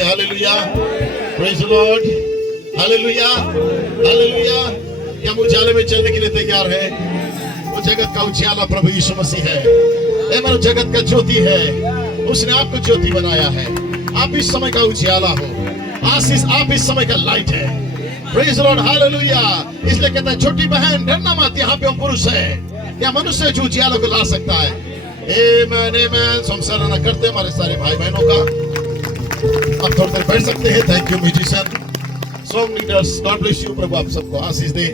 Hallelujah, praise the Lord, hallelujah, hallelujah. हम उजाले में चलने के लिए तैयार है। वो जगत का उजाला प्रभु यीशु मसीह है। मेरा जगत का ज्योति है। उसने आपको ज्योति बनाया है। आप इस समय का उजाला हो। आशीष आप इस समय का लाइट है। Praise the Lord, hallelujah. इसलिए कहता है छोटी बहन डरना मत, यहाँ पे हम पुरुष है। क्या मनुष्य जो उजाला को ला सकता है। आमेन। संसार करते हमारे सारे भाई बहनों का। आप थोड़ी देर बैठ सकते हैं। Thank you musician, song leaders, God bless you. प्रभु आप सबको आशीष दे।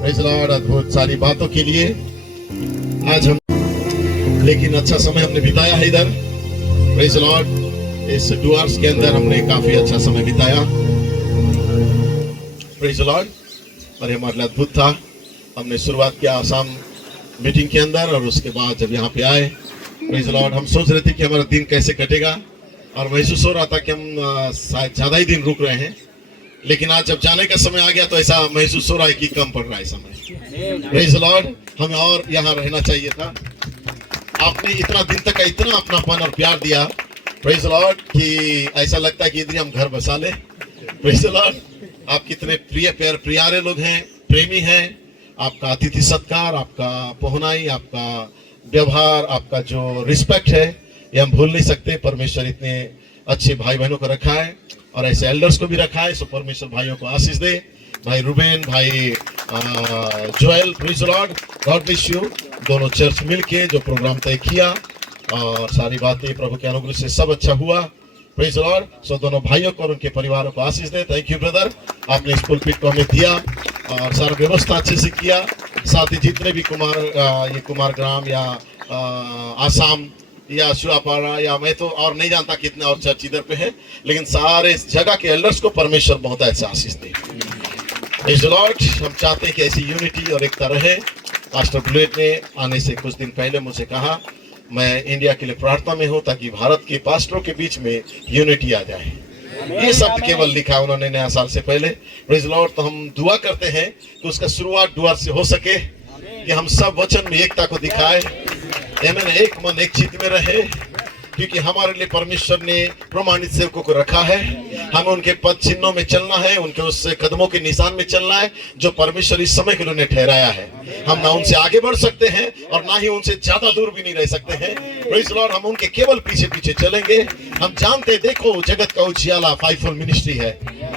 Praise the Lord. अद्भुत सारी बातों के लिए आज हम लेकिन अच्छा समय हमने बिताया है इधर। Praise the Lord. इस 2 आवर्स के अंदर हमने काफी अच्छा समय बिताया। Praise the Lord. और हमारे लिए अद्भुत था। हमने शुरुआत किया आसाम मीटिंग के अंदर और उसके बाद जब यहाँ पे आए, प्रेज द लॉर्ड, हम सोच रहे थे कि हमारा दिन कैसे कटेगा और महसूस हो रहा था कि हम शायद ज्यादा ही दिन रुक रहे हैं। लेकिन आज जब जाने का समय आ गया तो ऐसा महसूस हो रहा है कि कम पड़ रहा है समय। Praise the Lord. हमें और यहाँ रहना चाहिए था। आपने इतना दिन तक इतना अपनापन और प्यार दिया, प्रेज द लॉर्ड, कि ऐसा लगता है कि इधर हम घर बसा ले। Praise the Lord. आप कितने प्रिय प्यारे लोग हैं, प्रेमी हैं। आपका अतिथि सत्कार, आपका पहुनाई, आपका व्यवहार, आपका जो रिस्पेक्ट है, ये हम भूल नहीं सकते। परमेश्वर इतने अच्छे भाई बहनों को रखा है और ऐसे एल्डर्स को भी रखा है। सो परमेश्वर भाइयों को आशीष दे। भाई रूबेन, भाई Joel, praise the Lord, God bless you. दोनों चर्च मिलके जो प्रोग्राम तय किया और सारी बातें प्रभु के अनुग्रह से सब अच्छा हुआ। Praise the Lord. सो दोनों भाइयों को और उनके परिवारों को आशीष दे। थैंक यू ब्रदर, आपने इस पुलपिट को हमें दिया और सारा व्यवस्था अच्छे से किया। साथ ही जितने भी कुमार ग्राम या आसाम या सुरापाड़ा या मैं तो और नहीं जानता कितने और चर्च इधर पे है, लेकिन सारे जगह के एल्डर्स को परमेश्वर बहुत अच्छा आशीष दे। Praise the Lord. हम चाहते हैं कि ऐसी यूनिटी और एकता रहे। पास्टर बुलेट ने आने से कुछ दिन पहले मुझे कहा मैं इंडिया के लिए प्रार्थना में हूँ ताकि भारत के पास्टरों के बीच में यूनिटी आ जाए। ये शब्द केवल लिखा उन्होंने नया साल से पहले। Praise the Lord. तो हम दुआ करते हैं कि उसका शुरुआत दुआ से हो सके, कि हम सब वचन में एकता को दिखाए। एक मन एक चित्त में रहे, क्योंकि हमारे लिए परमेश्वर ने प्रमाणित सेवकों को रखा है। हमें उनके पद चिन्हों में चलना है, उनके उस कदमों के निशान में चलना है जो परमेश्वर इस समय के लिए उन्हें ठहराया है। हम ना उनसे आगे बढ़ सकते हैं और ना ही उनसे ज्यादा दूर भी नहीं रह सकते हैं। Praise the Lord. हम उनके केवल पीछे पीछे चलेंगे। हम जानते देखो जगत का उजियाला फाइवफोल्ड मिनिस्ट्री है।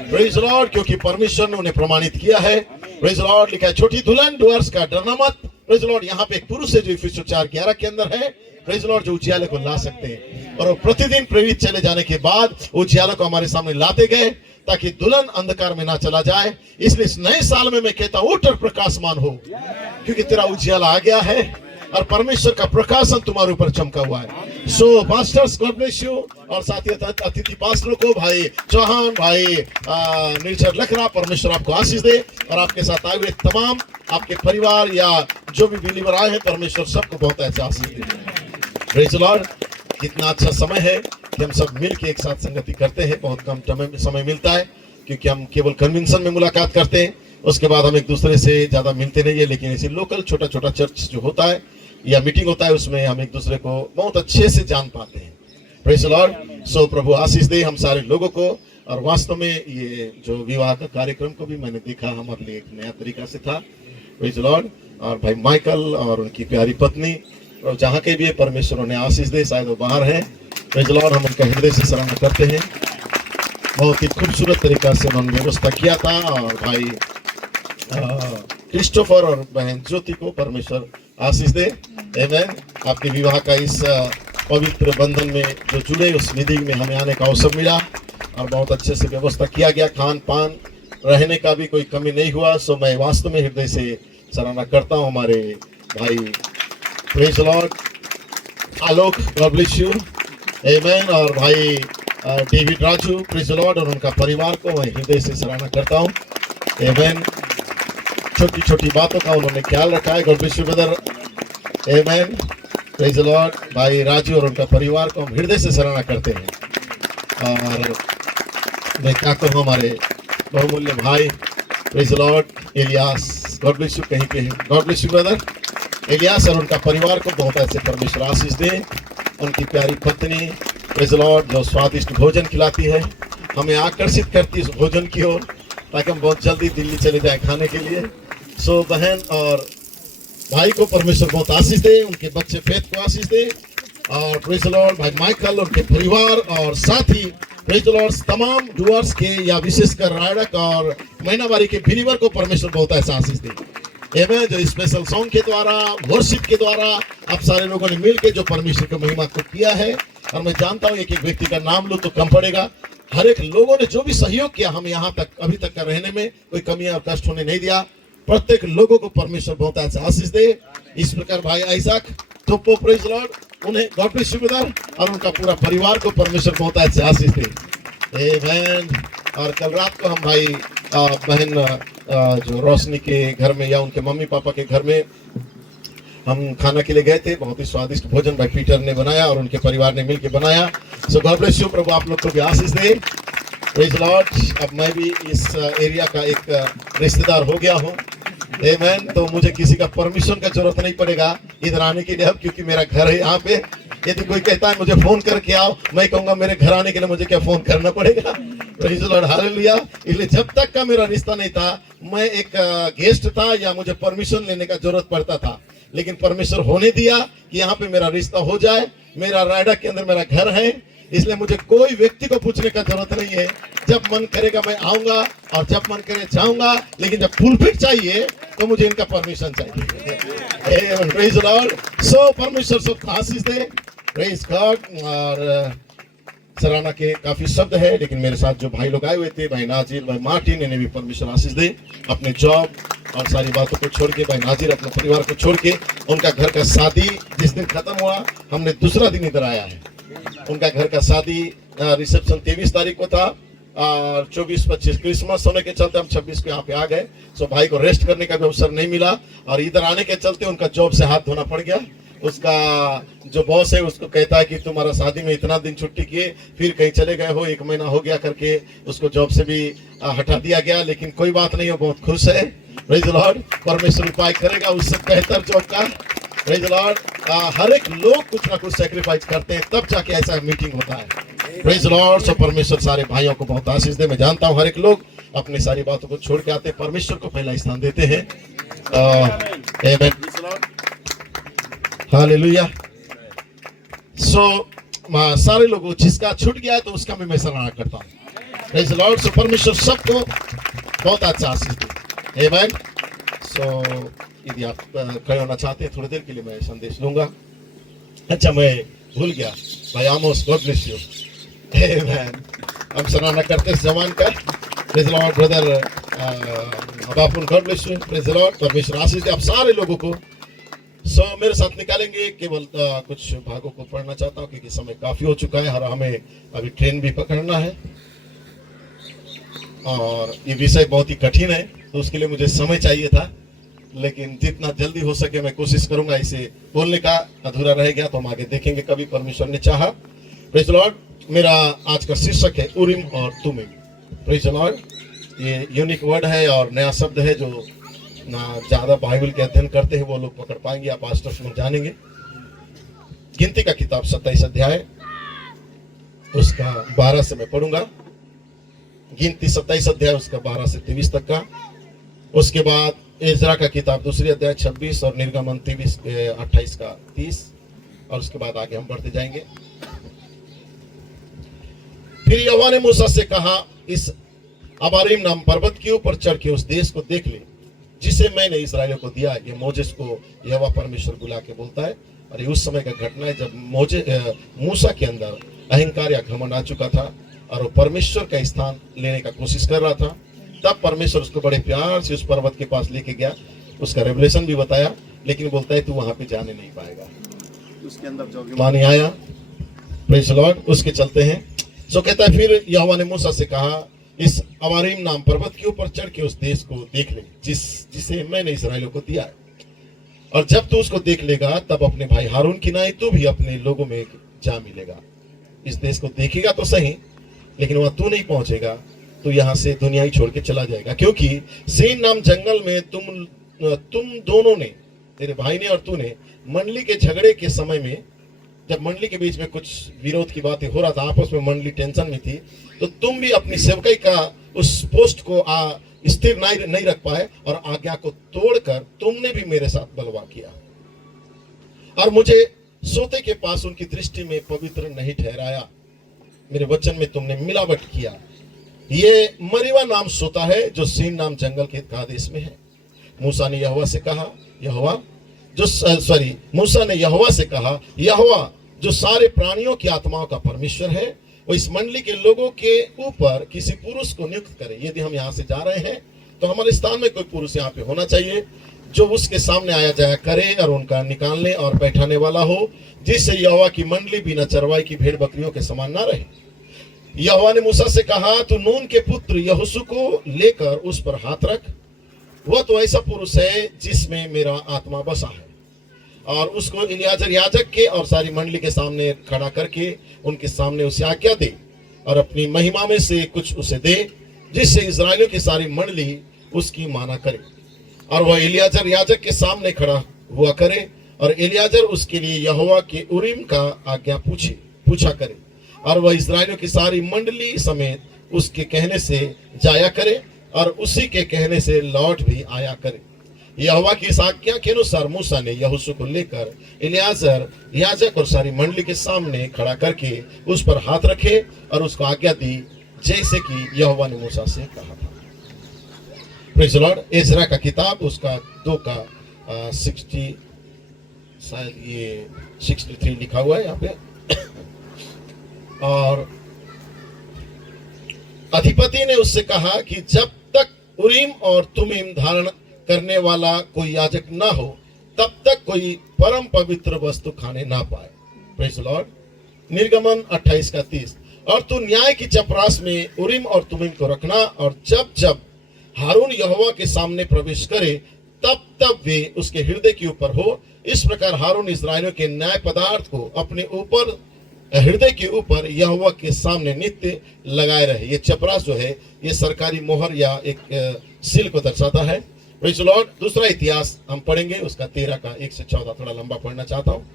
Praise the Lord. क्योंकि परमेश्वर ने उन्हें प्रमाणित किया है। Praise the Lord. लिखा है छोटी दुल्हन डुअर्स का डरना मत। Praise the Lord. यहाँ पे एक पुरुष है जो इफिसियों 4:11 के अंदर है। Praise the Lord. जो उजियाले को ला सकते हैं और वो प्रतिदिन प्रेरित चले जाने के बाद उजियाले को हमारे सामने लाते गए ताकि दुल्हन अंधकार में ना चला जाए। इसलिए इस नए साल में मैं कहता हूं उठ और प्रकाशमान हो, क्योंकि तेरा उजियाला आ गया है और परमेश्वर का प्रकाशन तुम्हारे ऊपर चमका हुआ है। सो पास्टर्स, गॉड ब्लेस यू। और साथ ही अतिथि पास्टरों को, भाई चौहान, भाई निर्जर लखरा, परमेश्वर आपको आशीष दे। और आपके साथ आए हुए तमाम आपके परिवार या जो भी बिलीवर आए हैं, परमेश्वर सबको बहुत अच्छा आशीष दे। Praise the Lord. कितना अच्छा समय है कि हम सब मिल के एक साथ संगति करते हैं। बहुत कम समय मिलता है क्योंकि हम केवल कन्वेंशन में मुलाकात करते हैं, उसके बाद हम एक दूसरे से ज़्यादा मिलते नहीं है। लेकिन ऐसे लोकल छोटा छोटा चर्च जो होता है या मीटिंग होता है, उसमें हम एक दूसरे को बहुत अच्छे से जान पाते हैं। Praise the Lord. सो प्रभु आशीष दे हम सारे लोगों को। और वास्तव में ये जो विवाह का कार्यक्रम को भी मैंने देखा, हमारे लिए एक नया तरीका से था। Praise the Lord. और भाई माइकल और उनकी प्यारी पत्नी और जहाँ के भी परमेश्वर उन्हें आशीष दे। शायद वो बाहर है, प्रेज़ द लॉर्ड, हम उनका हृदय से सराहना करते हैं। बहुत ही खूबसूरत तरीका से उन्होंने व्यवस्था किया था। और भाई क्रिस्टोफर और बहन ज्योति को परमेश्वर आशीष दे। आमीन। आपके विवाह का इस पवित्र बंधन में जो जुड़े, उस विधि में हमें आने का अवसर मिला और बहुत अच्छे से व्यवस्था किया गया। खान पान रहने का भी कोई कमी नहीं हुआ। सो मैं वास्तव में हृदय से सराहना करता हूँ हमारे भाई, praise the Lord, Alok, God bless you, आमीन। और भाई David Raju, praise the Lord, और उनका परिवार को मैं हृदय से सराहना करता हूँ। आमीन। छोटी छोटी बातों का उन्होंने ख्याल रखा है। गॉड ब्लेस यू ब्रदर, आमीन, प्रेज़ द लॉर्ड। भाई राजू और उनका परिवार को हम हृदय से सराहना करते हैं। और मैं क्या कहूँ, हमारे बहुमूल्य भाई, praise the Lord, Ilyas, God bless you, कहीं पे है, God bless you brother, Ilyas और उनका परिवार को बहुत ऐसे परमेश्वर आशीष दे। उनकी प्यारी पत्नी, प्रेज़ द लॉर्ड, जो स्वादिष्ट भोजन खिलाती है, हमें आकर्षित करती है उस भोजन की ओर, ताकि हम बहुत जल्दी दिल्ली चले जाए खाने के लिए। सो बहन और भाई को परमेश्वर बहुत आशीष दे, उनके बच्चे फेथ को आशीष दे। और प्रेज़ द लॉर्ड, भाई माइकल और उनके परिवार, और साथ ही प्रेज़ द लॉर्ड तमाम डूअर्स के या विशेषकर रायडक और महीनावारी के बिलीवर को परमेश्वर बहुत ऐसा आशीष दे। आमीन। जो स्पेशल सॉन्ग के द्वारा, वर्शिप के द्वारा आप सारे लोगों ने मिलकर जो परमेश्वर की महिमा को किया है, और मैं जानता हूँ एक एक व्यक्ति का नाम लो तो कम पड़ेगा। हर एक लोगों ने जो भी सहयोग किया, हमें यहाँ तक अभी तक का रहने में कोई कमी और कष्ट होने नहीं दिया। प्रत्येक लोगों को परमेश्वर बहुत ऐसा आशीष दे। इस प्रकार भाई आइजक तो प्रेज़ द लॉर्ड, उन्हें गॉड ब्लेस यू ब्रदर, और उनका पूरा परिवार को परमेश्वर बहुत ऐसे आशीष दे। आमीन। और कल रात को हम भाई बहन जो रोशनी के घर में या उनके मम्मी पापा के घर में हम खाना के लिए गए थे। बहुत ही स्वादिष्ट भोजन भाई पीटर ने बनाया और उनके परिवार ने मिलकर बनाया। सो गॉड ब्लेस यू, प्रभु आप लोग को भी आशीष दे। Praise the Lord. अब मैं भी इस एरिया का एक रिश्तेदार हो गया हूँ। आमीन। तो मुझे किसी का परमिशन का जरूरत नहीं पड़ेगा इधर आने के लिए अब, क्योंकि मेरा घर है यहाँ पे। यदि कोई कहता है मुझे फोन करके आओ, मैं कहूंगा मेरे घर आने के लिए मुझे क्या फोन करना पड़ेगा? Praise the Lord, hallelujah. इसलिए जब तक का मेरा रिश्ता नहीं था, मैं एक गेस्ट था या मुझे परमिशन लेने का जरूरत पड़ता था। लेकिन परमेश्वर होने दिया कि यहाँ पे मेरा रिश्ता हो जाए। मेरा रायडा के अंदर मेरा घर है, इसलिए मुझे कोई व्यक्ति को पूछने का जरूरत नहीं है। जब मन करेगा मैं आऊंगा और जब मन करे जाऊंगा, लेकिन जब फुलफिल चाहिए तो मुझे इनका परमिशन चाहिए। Praise the Lord. सो परमेश्वर सबको आशीष दे। Praise God. और सराहना के काफी शब्द है, लेकिन मेरे साथ जो भाई लोग आए हुए थे, भाई नाजिर, भाई मार्टिन, इन्हें भी परमेश्वर आशीष दे। अपने जॉब और सारी बातों को छोड़ के, भाई नाजिर अपने परिवार को छोड़ के, उनका घर का शादी जिस दिन खत्म हुआ, हमने दूसरा दिन इधर आया है। उनका घर का शादी रिसेप्शन 23 तारीख को था और 24-25 क्रिसमस होने के चलते हम 26 को यहाँ पे आ गए। सो भाई को रेस्ट करने का भी अवसर नहीं मिला, और इधर आने के चलते उनका जॉब से हाथ धोना पड़ गया। उसका जो बॉस है उसको कहता है कि तुम्हारा शादी में इतना दिन छुट्टी किए, फिर कहीं चले गए हो, 1 महीना हो गया करके उसको जॉब से भी हटा दिया गया। लेकिन कोई बात नहीं, वो बहुत खुश है। Praise the Lord. परमेश्वर उपाय करेगा उससे बेहतर जॉब का। Praise the Lord. हर एक लोग कुछ ना कुछ सैक्रिफाइस करते हैं, तब जाके ऐसा मीटिंग होता है। Praise the Lord. सो परमेश्वर सारे भाइयों को बहुत आशीष दे। मैं जानता हूँ हर एक लोग अपनी सारी बातों को छोड़ के आते, परमेश्वर को पहला स्थान देते हैं। हालेलुया। सो सारे लोगों जिसका छूट गया है तो उसका भी मैं सराहना करता हूँ। Praise the Lord. सो परमेश्वर सबको बहुत अच्छा आशीष दे। आमीन। सो यदि आप खड़े होना चाहते हैं थोड़ी देर के लिए, मैं संदेश लूंगा। अच्छा, मैं भूल गया, भाई आमोस, गॉड ब्लेस यू। आमीन। हम सराहना करते हैं इस जवान का। Praise the Lord. Brother Bapun, God bless you. Praise the Lord. परमेश्वर आशीष दे आप सारे लोगों को। सो मेरे साथ निकालेंगे, केवल कुछ भागों को पढ़ना चाहता हूँ क्योंकि समय काफी हो चुका है और हमें अभी ट्रेन भी पकड़ना है, और ये विषय बहुत ही कठिन है, तो उसके लिए मुझे समय चाहिए था। लेकिन जितना जल्दी हो सके मैं कोशिश करूंगा। इसे बोलने का अधूरा रह गया तो हम आगे देखेंगे कभी परमेश्वर ने चाहा। Praise the Lord. मेरा आज का शीर्षक है उरीम और तुमीम। Praise the Lord. ये यूनिक वर्ड है और नया शब्द है, जो ना ज्यादा बाइबल के अध्ययन करते हैं वो लोग पकड़ पाएंगे, आप पास्टर्स में जानेंगे। गिनती का किताब 27 अध्याय उसका 12 से मैं पढ़ूंगा। गिनती 27 अध्याय उसका 12 से 23 तक का। उसके बाद एजरा का किताब 2 अध्याय 26 और निर्गमन 28 का 30 और उसके बाद आगे हम बढ़ते जाएंगे। फिर यहोवा ने मूसा से कहा, इस अबारीम नाम पर्वत के ऊपर चढ़ के उस देश को देख ले जिसे मैंने इस्राएलियों को दिया। ये मोजेस को यहोवा परमेश्वर बुला के बोलता है, और ये उस समय का घटना है जब मूसा के अंदर अहंकार या घमंड आ चुका था और वो परमेश्वर का स्थान लेने का कोशिश कर रहा था। तब परमेश्वर उसको बड़े प्यार से उस पर्वत के पास लेके गया, उसका रेवलेशन भी बताया, लेकिन बोलता है तू वहां पे जाने नहीं पाएगा, उसके अंदर जो ईमान आया, प्रेज़ द लॉर्ड, उसके चलते हैं। सो कहता है फिर यहोवा ने मूसा से कहा, इस अबारीम नाम पर्वत के ऊपर चढ़ के उस देश को देख ले जिसे मैंने इस्राएलियों को दिया है, और जब तू उसको देख लेगा तब अपने भाई हारून की नाई तू भी अपने लोगों में जा मिलेगा। इस देश को देखेगा तो सही, लेकिन वहां तू नहीं पहुंचेगा, तो यहाँ से दुनिया ही छोड़ के चला जाएगा, क्योंकि सीन नाम जंगल में तुम दोनों ने, तेरे भाई ने और तूने, मंडली के झगड़े के समय में, जब मंडली के बीच में कुछ विरोध की बातें हो रहा था, आपस में मंडली टेंशन में थी, तो तुम भी अपनी सेवकाई का उस पोस्ट को स्थिर नहीं रख पाए और आज्ञा को तोड़कर तुमने भी मेरे साथ बलवा किया और मुझे सोते के पास उनकी दृष्टि में पवित्र नहीं ठहराया। मेरे वचन में तुमने मिलावट किया। ये मरीवा नाम सोता है जो सीन नाम जंगल के कादेश में है। मूसा ने यहोवा से कहा, मूसा ने यहोवा से कहा, यहोवा जो सारे प्राणियों की आत्माओं का परमेश्वर है, वो इस मंडली के लोगों के ऊपर किसी पुरुष को नियुक्त करे। यदि हम यहाँ से जा रहे हैं तो हमारे स्थान में कोई पुरुष यहाँ पे होना चाहिए जो उसके सामने आया जाया करे और उनका निकालने और बैठाने वाला हो, जिससे यहोवा की मंडली बिना चरवाई की भेड़ बकरियों के समान ना रहे। यहोवा ने मूसा से कहा, तू नून के पुत्र यहोशू को लेकर उस पर हाथ रख। वह तो ऐसा पुरुष है जिसमें मेरा आत्मा बसा है, और उसको इलियाजर याजक के और सारी मंडली के सामने खड़ा करके उनके सामने उसे आज्ञा दे और अपनी महिमा में से कुछ उसे दे, जिससे इस्राएलियों की सारी मंडली उसकी माना करे। और वह इलियाजर याजक के सामने खड़ा हुआ करे और इलियाजर उसके लिए यहोवा के उरीम का आज्ञा पूछा करे, और वह इस्राएलियों की सारी मंडली समेत उसके कहने से जाया करे और उसी के कहने से लौट भी आया करे। यहोवा की इस आज्ञा के अनुसार मूसा ने यहोशू को लेकर इलियाजर याजक और सारी मंडली के सामने खड़ा करके उस पर हाथ रखे और उसको आज्ञा दी, जैसे कि यहोवा ने मूसा से कहा था। Praise the Lord. एजरा का किताब उसका 2 का 60 शायद ये 63 लिखा हुआ है यहाँ पे। और अधिपति ने उससे कहा कि जब तक उरीम और तुमीम धारण करने वाला कोई याजक ना हो, तब तक कोई परम पवित्र वस्तु खाने ना पाए। Praise the Lord. निर्गमन 28 का 30। और तू न्याय की चपरास में उरीम और तुमीम को रखना, और जब जब हारून यहोवा के सामने प्रवेश करे तब तब वे उसके हृदय के ऊपर हो। इस प्रकार हारून इस्राएलियों के न्याय पदार्थ को अपने ऊपर हृदय के ऊपर यहोवा के सामने नित्य लगाए रहे। ये चपरास जो है ये सरकारी मोहर या एक सील को दर्शाता है। Praise the Lord. दूसरा इतिहास हम पढ़ेंगे, उसका 13 का 1 से 14, थोड़ा लंबा पढ़ना चाहता हूँ।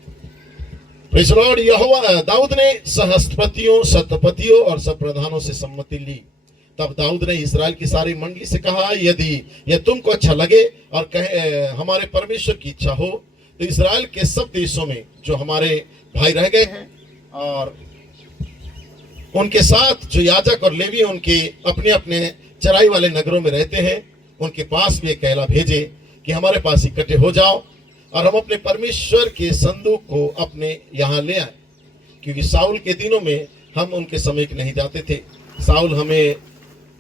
Praise the Lord. यहोवा दाऊद ने सहस्त्रपतियों, शतपतियों और सब प्रधानों से सम्मति ली। तब दाऊद ने इस्राएल की सारी मंडली से कहा, यदि यह तुमको अच्छा लगे और हमारे परमेश्वर की इच्छा हो, तो इस्राएल के सब देशों में जो हमारे भाई रह गए हैं और उनके साथ जो याजक और लेवी उनके अपने अपने चराई वाले नगरों में रहते हैं, उनके पास भी एक कहला भेजे कि हमारे पास इकट्ठे हो जाओ और हम अपने परमेश्वर के संदूक को अपने यहाँ ले आए, क्योंकि साउल के दिनों में हम उनके समीप नहीं जाते थे। साउल हमें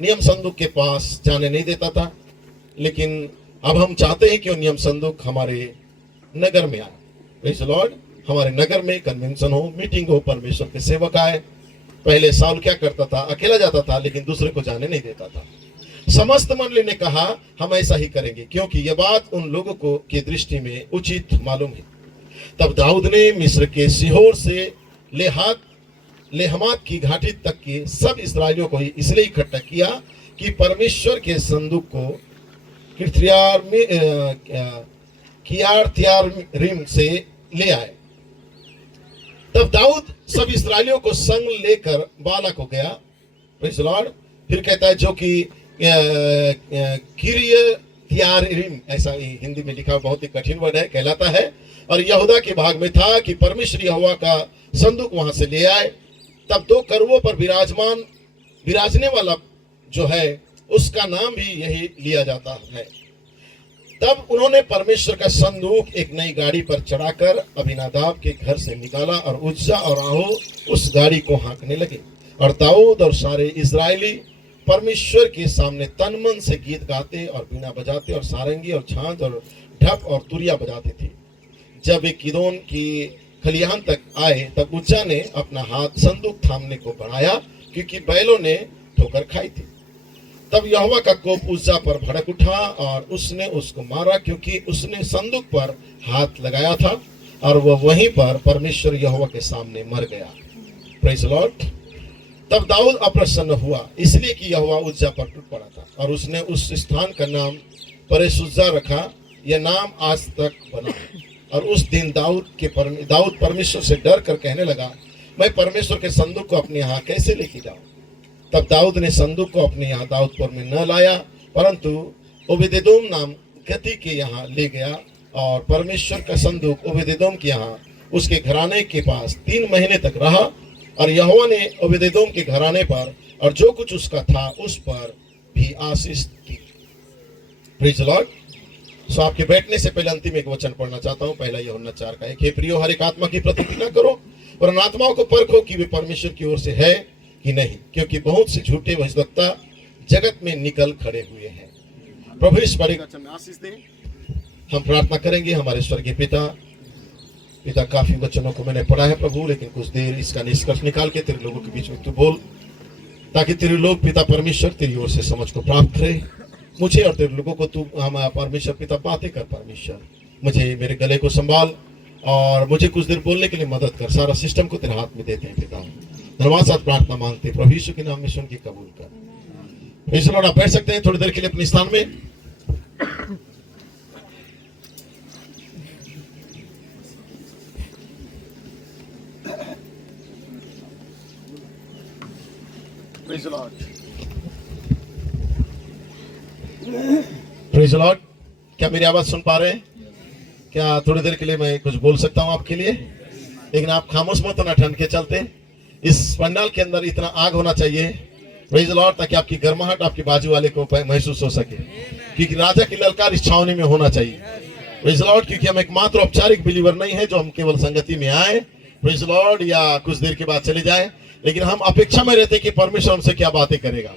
नियम संदूक के पास जाने नहीं देता था, लेकिन अब हम चाहते हैं कि वो नियम संदूक हमारे नगर में आए। Praise the Lord. हमारे नगर में कन्वेंशन हो, मीटिंग हो, परमेश्वर के सेवक आए। पहले साउल क्या करता था, अकेला जाता था लेकिन दूसरे को जाने नहीं देता था। समस्त मंडली ने कहा हम ऐसा ही करेंगे, क्योंकि यह बात उन लोगों को की दृष्टि में उचित मालूम है। तब दाऊद ने मिस्र के सीहोर से लेहमात की घाटी तक के सब इस्राएलियों को इसलिए इकट्ठा किया कि परमेश्वर के संदूक को किर्यत्यारीम से ले आए। तब दाऊद सब इस्राएलियों को संग लेकर बाला को गया। Praise the Lord. फिर कहता है जो कि त्यारीम, ऐसा हिंदी में लिखा, बहुत ही कठिन वर्ड है, कहलाता है। और यहूदा के भाग में था कि परमेश्वर यहोवा का संदूक वहां से ले आए। तब 2 करुओं पर विराजने वाला जो है उसका नाम भी यही लिया जाता है। तब उन्होंने परमेश्वर का संदूक एक नई गाड़ी पर चढ़ाकर अबीनादाब के घर से निकाला और उज्जा और आहू उस गाड़ी को हाँकने लगे। और दाऊद और सारे इजरायली परमेश्वर के सामने तन मन से गीत गाते और बीना बजाते और सारंगी और छांद और ढप और तुरिया बजाते थे। जब वे किदोन की खलिहान तक आए तब उज्जा ने अपना हाथ संदूक थामने को बढ़ाया, क्योंकि बैलों ने ठोकर खाई थी। तब यहोवा का कोप उज्जा पर भड़क उठा और उसने उसको मारा, क्योंकि उसने संदूक पर हाथ लगाया था और वह वहीं पर परमेश्वर यहोवा के सामने मर गया। Praise the Lord. तब दाऊद अप्रसन्न हुआ, इसलिए कि यहोवा उज्जा पर टूट पड़ा था, और उसने उस स्थान का नाम परेसुज्जा रखा। यह नाम आज तक बना है। और उस दिन दाऊद परमेश्वर से डर कर कहने लगा, मैं परमेश्वर के संदूक को अपने यहाँ कैसे लेके जाऊं? तब दाऊद ने संदूक को अपने यहाँ दाऊदपुर में न लाया, परंतु ओबेदेदोम नाम गती के यहाँ ले गया। और परमेश्वर का संदूक ओबेदेदोम के यहाँ उसके घराने के पास 3 महीने तक रहा। और यहोवा ने ओबेदेदोम के घराने पर और जो कुछ उसका था उस पर भी आशीष दी। Praise the Lord. सो आपके बैठने से पहले अंतिम एक वचन पढ़ना चाहता हूँ, पहला यूहन्ना 4 का 1। हे प्रियो, हर एक आत्मा की प्रतीति न करो, पर आत्माओं को परखो कि वे परमेश्वर की ओर से है कि नहीं, क्योंकि बहुत से झूठे भविष्यवक्ता जगत में निकल खड़े हुए हैं। प्रभु इस बड़े वचन में आशीष दे। हम प्रार्थना करेंगे। हमारे स्वर्गीय पिता, काफी वचनों को मैंने पढ़ा है प्रभु, लेकिन कुछ देर इसका निष्कर्ष निकाल के तेरे लोगों के बीच में तू बोल, ताकि तेरे लोग पिता परमेश्वर तेरी ओर से समझ को प्राप्त करे। मुझे और तेरे लोगों को तू हमारा परमेश्वर पिता बातें कर। परमेश्वर मुझे मेरे गले को संभाल और मुझे कुछ देर बोलने के लिए मदद कर। सारा सिस्टम को तेरे हाथ में देते हैं पिता। धन्यवाद साथ प्रार्थना मांगते प्रभु यीशु के नाम में सुन के कबूल कर। यीशु लौट, आप बैठ सकते हैं थोड़ी देर के लिए अपने स्थान में। Praise the Lord. Praise the Lord. क्या मेरी आवाज सुन पा रहे हैं? क्या थोड़ी देर के लिए मैं कुछ बोल सकता हूं आपके लिए? लेकिन आप खामोश मत होना ठंड के चलते। इस पंडाल के अंदर इतना आग होना चाहिए, प्रेज द लॉर्ड, ताकि आपकी गर्माहट आपके बाजू वाले को महसूस हो सके, क्योंकि राजा की ललकार इस छावनी में होना चाहिए। Praise the Lord. क्योंकि हम एक मात्र औपचारिक बिलीवर नहीं है जो हम केवल संगति में आए, प्रेज द लॉर्ड, या कुछ देर के बाद चले जाए, लेकिन हम अपेक्षा में रहते कि परमेश्वर हमसे क्या बातें करेगा।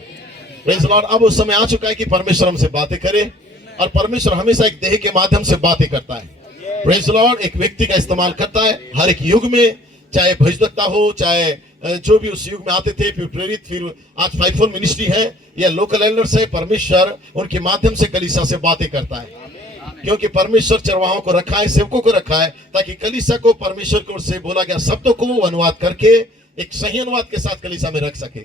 Praise the Lord. अब उस समय आ चुका है कि परमेश्वर हमसे बातें करे, और परमेश्वर हमेशा एक देह के माध्यम से बातें करता है। Praise the Lord. एक व्यक्ति का इस्तेमाल करता है हर एक युग में, चाहे भविष्यवक्ता हो, चाहे जो भी उस युग में आते थे, फिर प्रेरित, फिर आज 5-4 मिनिस्ट्री है या लोकल एल्डर्स है, परमेश्वर उनके माध्यम से कलीसिया से बातें करता है। क्योंकि परमेश्वर चरवाहों को रखा है, सेवकों को रखा है, ताकि कलीसिया को परमेश्वर की ओर से बोला गया शब्दों को अनुवाद करके एक सही अनुवाद के साथ कलीसिया में रख सके।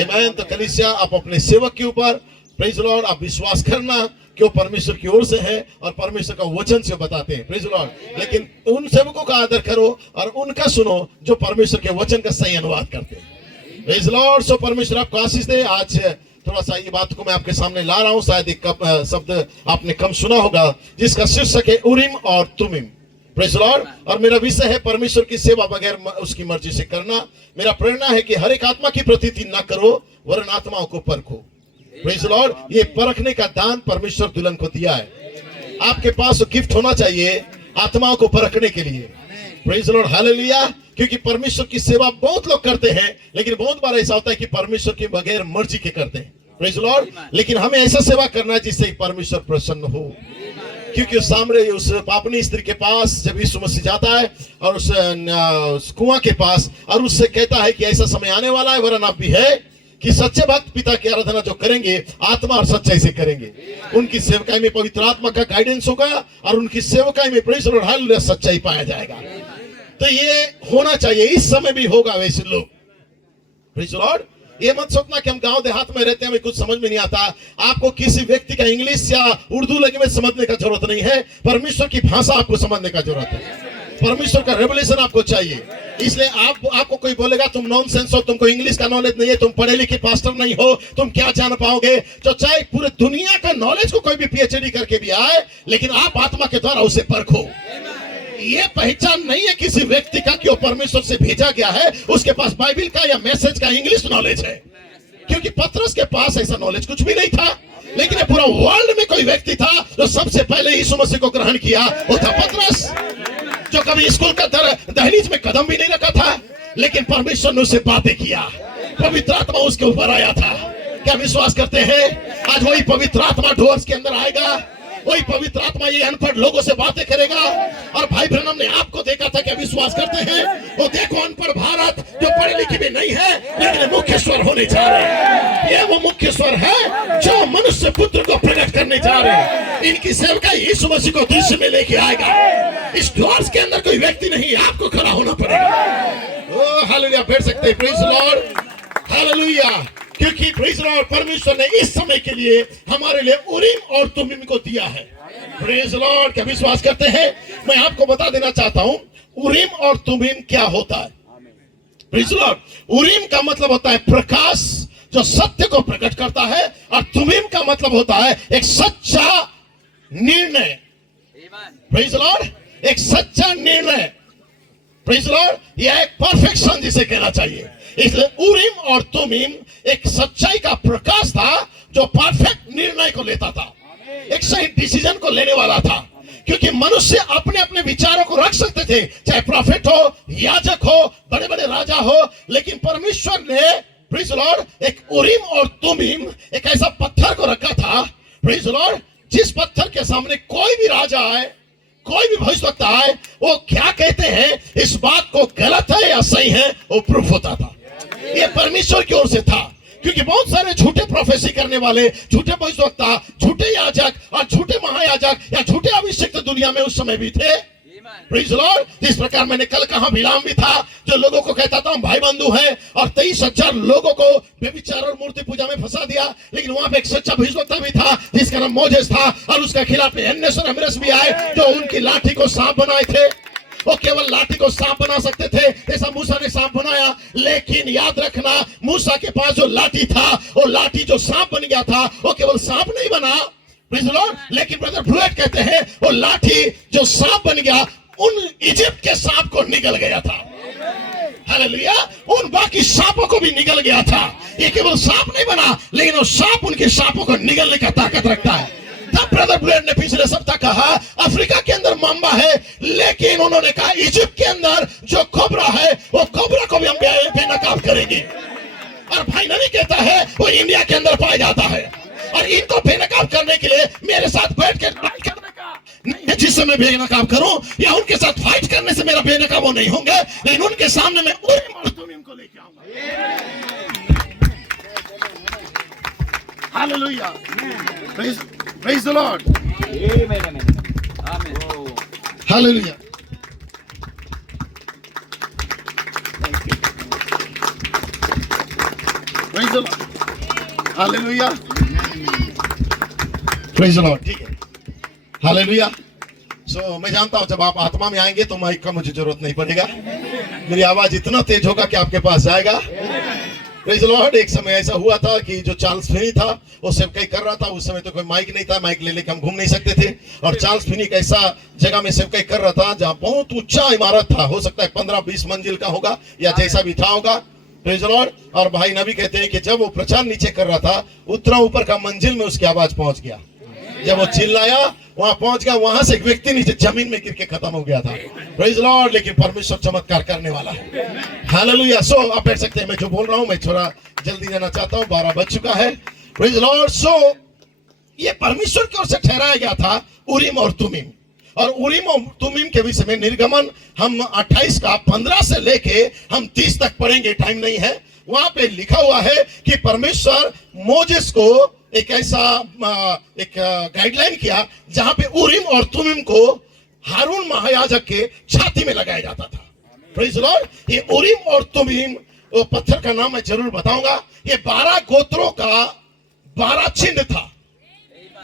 आमीन। तो कलीसिया, आप अपने सेवक के ऊपर, प्रेज द लॉर्ड, आप विश्वास करना कि वो परमेश्वर की ओर से है और परमेश्वर का वचन से बताते हैं। Praise the Lord. लेकिन उन सेवकों का आदर करो और उनका सुनो जो परमेश्वर के वचन का सही अनुवाद करते हैं। Praise the Lord. सो परमेश्वर आपको आशीष दे। आज थोड़ा सा ये बात को मैं आपके सामने ला रहा हूँ, शायद एक शब्द आपने कम सुना होगा, जिसका शीर्षक है उरीम और तुमीम। Praise the Lord. और मेरा विषय है परमेश्वर की सेवा बगैर उसकी मर्जी से करना। मेरा प्रेरणा है कि हर एक आत्मा की प्रतीति न करो, वरन आत्माओं को परखो। Praise the Lord. ये परखने का दान परमेश्वर दुल्हन को दिया है। आपके पास गिफ्ट होना चाहिए आत्माओं को परखने के लिए। Praise the Lord, hallelujah. क्योंकि परमेश्वर की सेवा बहुत लोग करते हैं, लेकिन बहुत बार ऐसा होता है कि परमेश्वर के बगैर मर्जी के करते हैं। Praise the Lord. लेकिन हमें ऐसा सेवा करना है जिससे परमेश्वर प्रसन्न हो। क्योंकि उस सामने उस पापनी स्त्री के पास जब यीशु मसीह जाता है और उस कुआं के पास, और उससे कहता है कि ऐसा समय आने वाला है, वरन अब भी है, कि सच्चे भक्त पिता की आराधना जो करेंगे आत्मा और सच्चाई से करेंगे। उनकी सेवकाई में पवित्र आत्मा का गाइडेंस होगा और उनकी सेवकाई में प्रेज और हालेलुया सच्चाई पाया जाएगा। तो ये होना चाहिए, इस समय भी होगा वैसे लोग। Praise Lord. ये मत सोचना कि हम गांव देहात में रहते हैं, हमें कुछ समझ में नहीं आता। आपको किसी व्यक्ति का इंग्लिश या उर्दू लैंग्वेज समझने का जरूरत नहीं है, परमेश्वर की भाषा आपको समझने का जरूरत है। परमेश्वर का रेवलेशन आपको चाहिए। इसलिए आपको कोई बोलेगा तुम नॉनसेंस हो, तुमको इंग्लिश का नॉलेज नहीं है, तुम पढ़े लिखे पास्टर नहीं हो, तुम क्या जान पाओगे। तो चाहे पूरे दुनिया का नॉलेज को कोई भी पीएचडी करके भी आए, लेकिन आप आत्मा के द्वारा उसे परखो। ये पहचान नहीं है किसी व्यक्ति का कि वो परमेश्वर से भेजा गया है, उसके पास बाइबल का या मैसेज का इंग्लिश नॉलेज है। क्योंकि पतरस के पास ऐसा नॉलेज कुछ भी नहीं था, लेकिन पूरा वर्ल्ड में कोई व्यक्ति था जो सबसे पहले यीशु मसीह को ग्रहण किया, वो था पतरस, जो कभी स्कूल का दहलीज में कदम भी नहीं रखा था, लेकिन परमेश्वर ने उससे बातें किया, पवित्र आत्मा उसके ऊपर आया था। क्या विश्वास करते हैं आज वही पवित्र आत्मा डोर्स के अंदर आएगा, वही पवित्र आत्मा ये अनपढ़ लोगों से बातें करेगा। और भाई ब्रनम ने आपको देखा था, क्या विश्वास करते हैं? वो देखो अनपढ़ भारत जो पढ़े लिखे भी नहीं है, लेकिन मुख्य स्वर होने जा रहे हैं। ये वो मुख्य स्वर है जो मनुष्य पुत्र को प्रकट करने जा रहे हैं। इनकी सेवका यीशु मसीह को दृश्य में लेके आएगा। इस डोर्स के अंदर कोई व्यक्ति नहीं, आपको खड़ा होना पड़ेगा। ओह हालेलुया, बैठ सकते हैं। Praise Lord, hallelujah. क्योंकि प्रेज लॉर्ड, परमेश्वर ने इस समय के लिए हमारे लिए उरीम और तुमीम को दिया है। प्रेज लॉर्ड, क्या विश्वास करते हैं? मैं आपको बता देना चाहता हूं उरीम और तुमीम क्या होता है। प्रेज लॉर्ड, उरीम का मतलब होता है प्रकाश जो सत्य को प्रकट करता है, और तुमीम का मतलब होता है एक सच्चा निर्णय। प्रेज लॉर्ड, एक सच्चा निर्णय। प्रेज लॉर्ड, यह एक परफेक्शन जिसे कहना चाहिए। इसलिए उरीम और तुमीम एक सच्चाई का प्रकाश था जो परफेक्ट निर्णय को लेता था, एक सही डिसीजन को लेने वाला था। क्योंकि मनुष्य अपने अपने विचारों को रख सकते थे, चाहे प्रॉफिट हो, याजक हो, बड़े बड़े राजा हो, लेकिन परमेश्वर ने प्रेज लॉर्ड एक उरीम और तुमीम एक ऐसा पत्थर को रखा था, प्रेज लॉर्ड, जिस पत्थर के सामने कोई भी राजा आए, कोई भी भविष्यवक्ता आए, वो क्या कहते हैं, इस बात को गलत है या सही है, वो प्रूफ होता था। ये परमेश्वर की ओर से था। क्योंकि बहुत सारे झूठे प्रोफेसी करने वाले, झूठे भविष्यवक्ता, झूठे याजक और झूठे महायाजक या झूठे अभिषिक्त दुनिया में उस समय भी थे। प्रेज लॉर्ड, जिस प्रकार मैंने कल कहा, बिलाम भी था जो लोगों को कहता था हम भाई बंधु हैं, और 23,000 लोगों को व्यभिचार और मूर्ति पूजा में फंसा दिया। लेकिन वहां पे एक सच्चा भविष्यवक्ता भी था जिसका नाम मोजेस था, और उसके खिलाफ एन्नेस और अमरेस भी आए जो उनकी लाठी को सांप बनाए थे। वो केवल लाठी को सांप बना सकते थे, जैसा मूसा ने सांप बनाया। लेकिन याद रखना, मूसा के पास जो लाठी था, वो लाठी जो सांप बन गया था, वो केवल सांप नहीं बना, लेकिन ब्रदर ब्रुएट कहते हैं वो लाठी जो सांप बन गया, उन इजिप्ट के सांप को निगल गया था। हालेलुया, उन बाकी सांपों को भी निगल गया था। ये केवल सांप नहीं बना, लेकिन वो सांप उनके सांपों को निगलने का ताकत रखता है। तब ब्रदर ब्लेड ने पिछले सप्ताह कहा अफ्रीका के अंदर मांबा है, लेकिन उन्होंने कहा इजिप्ट के अंदर जो कोबरा है, वो कोबरा को भी हम बेनकाब करेंगे। और भाई नबी कहता है वो इंडिया के अंदर पाया जाता है, और इनको बेनकाब करने के लिए मेरे साथ बैठ के लड़ाई करने का नहीं, जिससे मैं बेनकाब करूं या उनके साथ फाइट करने से मेरा बेनकाब वो नहीं होंगे, लेकिन उनके सामने मैं उरीम और तुमीम को लेके आऊंगा। Hallelujah, praise the Lord, amen, amen, hallelujah, praise the Lord, hallelujah, praise the Lord। ठीक है, हालेलुया। सो मैं जानता हूं जब आप आत्मा में आएंगे तो माइक का मुझे जरूरत नहीं पड़ेगा, मेरी आवाज इतना तेज होगा कि आपके पास जाएगा। प्रेज लॉर्ड, एक समय ऐसा हुआ था कि जो चार्ल्स फिनी था वो सेवकाई कर रहा था। उस समय तो कोई माइक नहीं था, माइक ले लेकर हम घूम नहीं सकते थे। और चार्ल्स फिनी एक ऐसा जगह में सेवकाई कर रहा था जहाँ बहुत ऊंचा इमारत था, हो सकता है 15-20 मंजिल का होगा या जैसा भी था होगा। प्रेज लॉर्ड, और भाई नबी कहते हैं कि जब वो प्रचार नीचे कर रहा था, उतना ऊपर का मंजिल में उसकी आवाज पहुंच गया। जब वो चिल्लाया वहां पहुंच गया, वहां से एक व्यक्ति नीचे जमीन में गिर के खत्म हो गया था। प्रेज लॉर्ड, लेकिन परमेश्वर चमत्कार करने वाला है। हालेलुया। सो आप बैठ सकते हैं, मैं जो बोल रहा हूं मैं थोड़ा जल्दी जाना चाहता हूं, 12 बज चुका है। Praise Lord. सो ये परमेश्वर की ओर से ठहराया गया था उरीम और तुमीम। और उरीम और तुमीम के विषय में निर्गमन हम 28 का 15 से लेके हम 30 तक पढ़ेंगे, टाइम नहीं है। वहां पे लिखा हुआ है कि परमेश्वर मोजेस को एक ऐसा एक गाइडलाइन किया जहां पे उरीम और तुमीम को हारून महायाजक के छाती में लगाया जाता था। Praise Lord. ये उरीम और तुमीम, वो पत्थर का नाम मैं जरूर बताऊंगा। ये 12 गोत्रों का 12 चिन्ह था।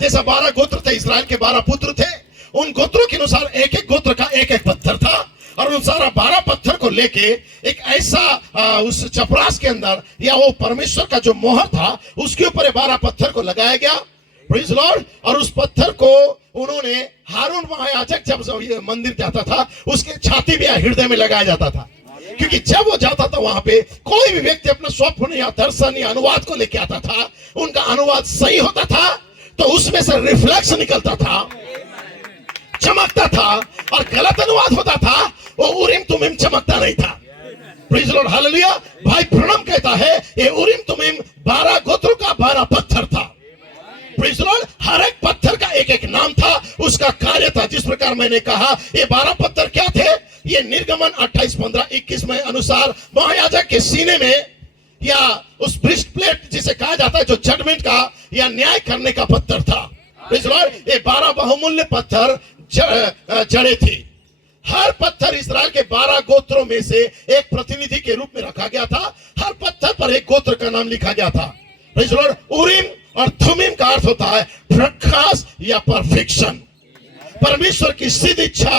जैसा 12 गोत्र थे, इस्राएल के 12 पुत्र थे, उन गोत्रों के अनुसार एक एक गोत्र का एक एक पत्थर था। और उन सारा 12 पत्थर को लेके एक ऐसा उस चपरास के अंदर या वो परमेश्वर का जो मोहर था उसके ऊपर 12 पत्थर को लगाया गया। Praise Lord. और उस पत्थर को उन्होंने हारून महायाजक जब ये मंदिर जाता था उसके छाती में या हृदय में लगाया जाता था, क्योंकि जब वो जाता था वहां पे कोई भी व्यक्ति अपना स्वप्न या दर्शन या अनुवाद को लेके आता था, उनका अनुवाद सही होता था तो उसमें से रिफ्लेक्स निकलता था, चमकता था, और गलत अनुवाद होता था वो उरीम तुमीम चमकता नहीं था। Praise Lord, hallelujah. भाई प्रणम कहता है ये उरीम तुमीम 12 गोत्रों का 12 पत्थर था। Praise Lord. हर एक पत्थर का एक एक नाम था, उसका कार्य था। जिस प्रकार मैंने कहा ये 12 पत्थर क्या थे, ये निर्गमन 28:15-21 में अनुसार महायाजक के सीने में या उस ब्रेस्ट प्लेट जिसे कहा जाता है जो जजमेंट का या न्याय करने का पत्थर था। Praise Lord. ये 12 बहुमूल्य पत्थर जड़े थी। हर पत्थर इस्राएल के 12 गोत्रों में से एक प्रतिनिधि के रूप में रखा गया था। हर पत्थर पर एक गोत्र का नाम लिखा गया था। Praise Lord. उरीम और थुमीम का अर्थ होता है प्रकाश या परफेक्शन। परमेश्वर की सिद्ध इच्छा,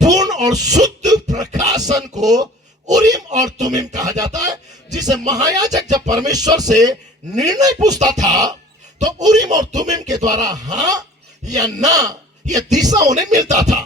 पूर्ण और शुद्ध प्रकाशन को उरीम और तुमीम कहा जाता है, जिसे महायाजक जब परमेश्वर से निर्णय पूछता था तो उरीम और तुमीम के द्वारा हाँ या ना ये दिशा उन्हें मिलता था।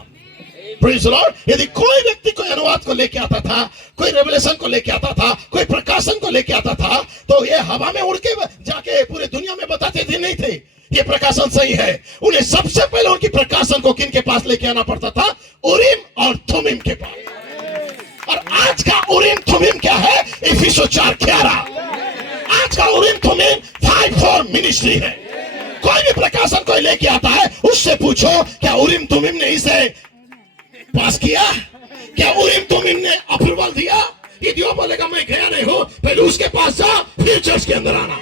Praise Lord. यदि कोई व्यक्ति कोई अनुवाद को लेके आता था, कोई रेवलेशन को लेके आता था, कोई प्रकाशन को लेके आता था, तो ये हवा में उड़ के जाके पूरे दुनिया में बताते थे नहीं थे ये प्रकाशन सही है। उन्हें सबसे पहले उनकी प्रकाशन को किन के पास लेके आना पड़ता था, उरीम और थुमीम के पास। और आज का उरीम थुमीम क्या है, इफिसियों 4:11। आज का उरीम थुमीम 5-4 मिनिस्ट्री है। कोई भी प्रकाशन कोई लेके आता है उससे पूछो क्या उरीम तुमीम ने इसे पास किया, क्या उरीम तुमीम ने अप्रूवल दिया। यदि वो बोलेगा मैं गया नहीं हूं, पहले उसके पास जा, फिर चर्च के अंदर आना।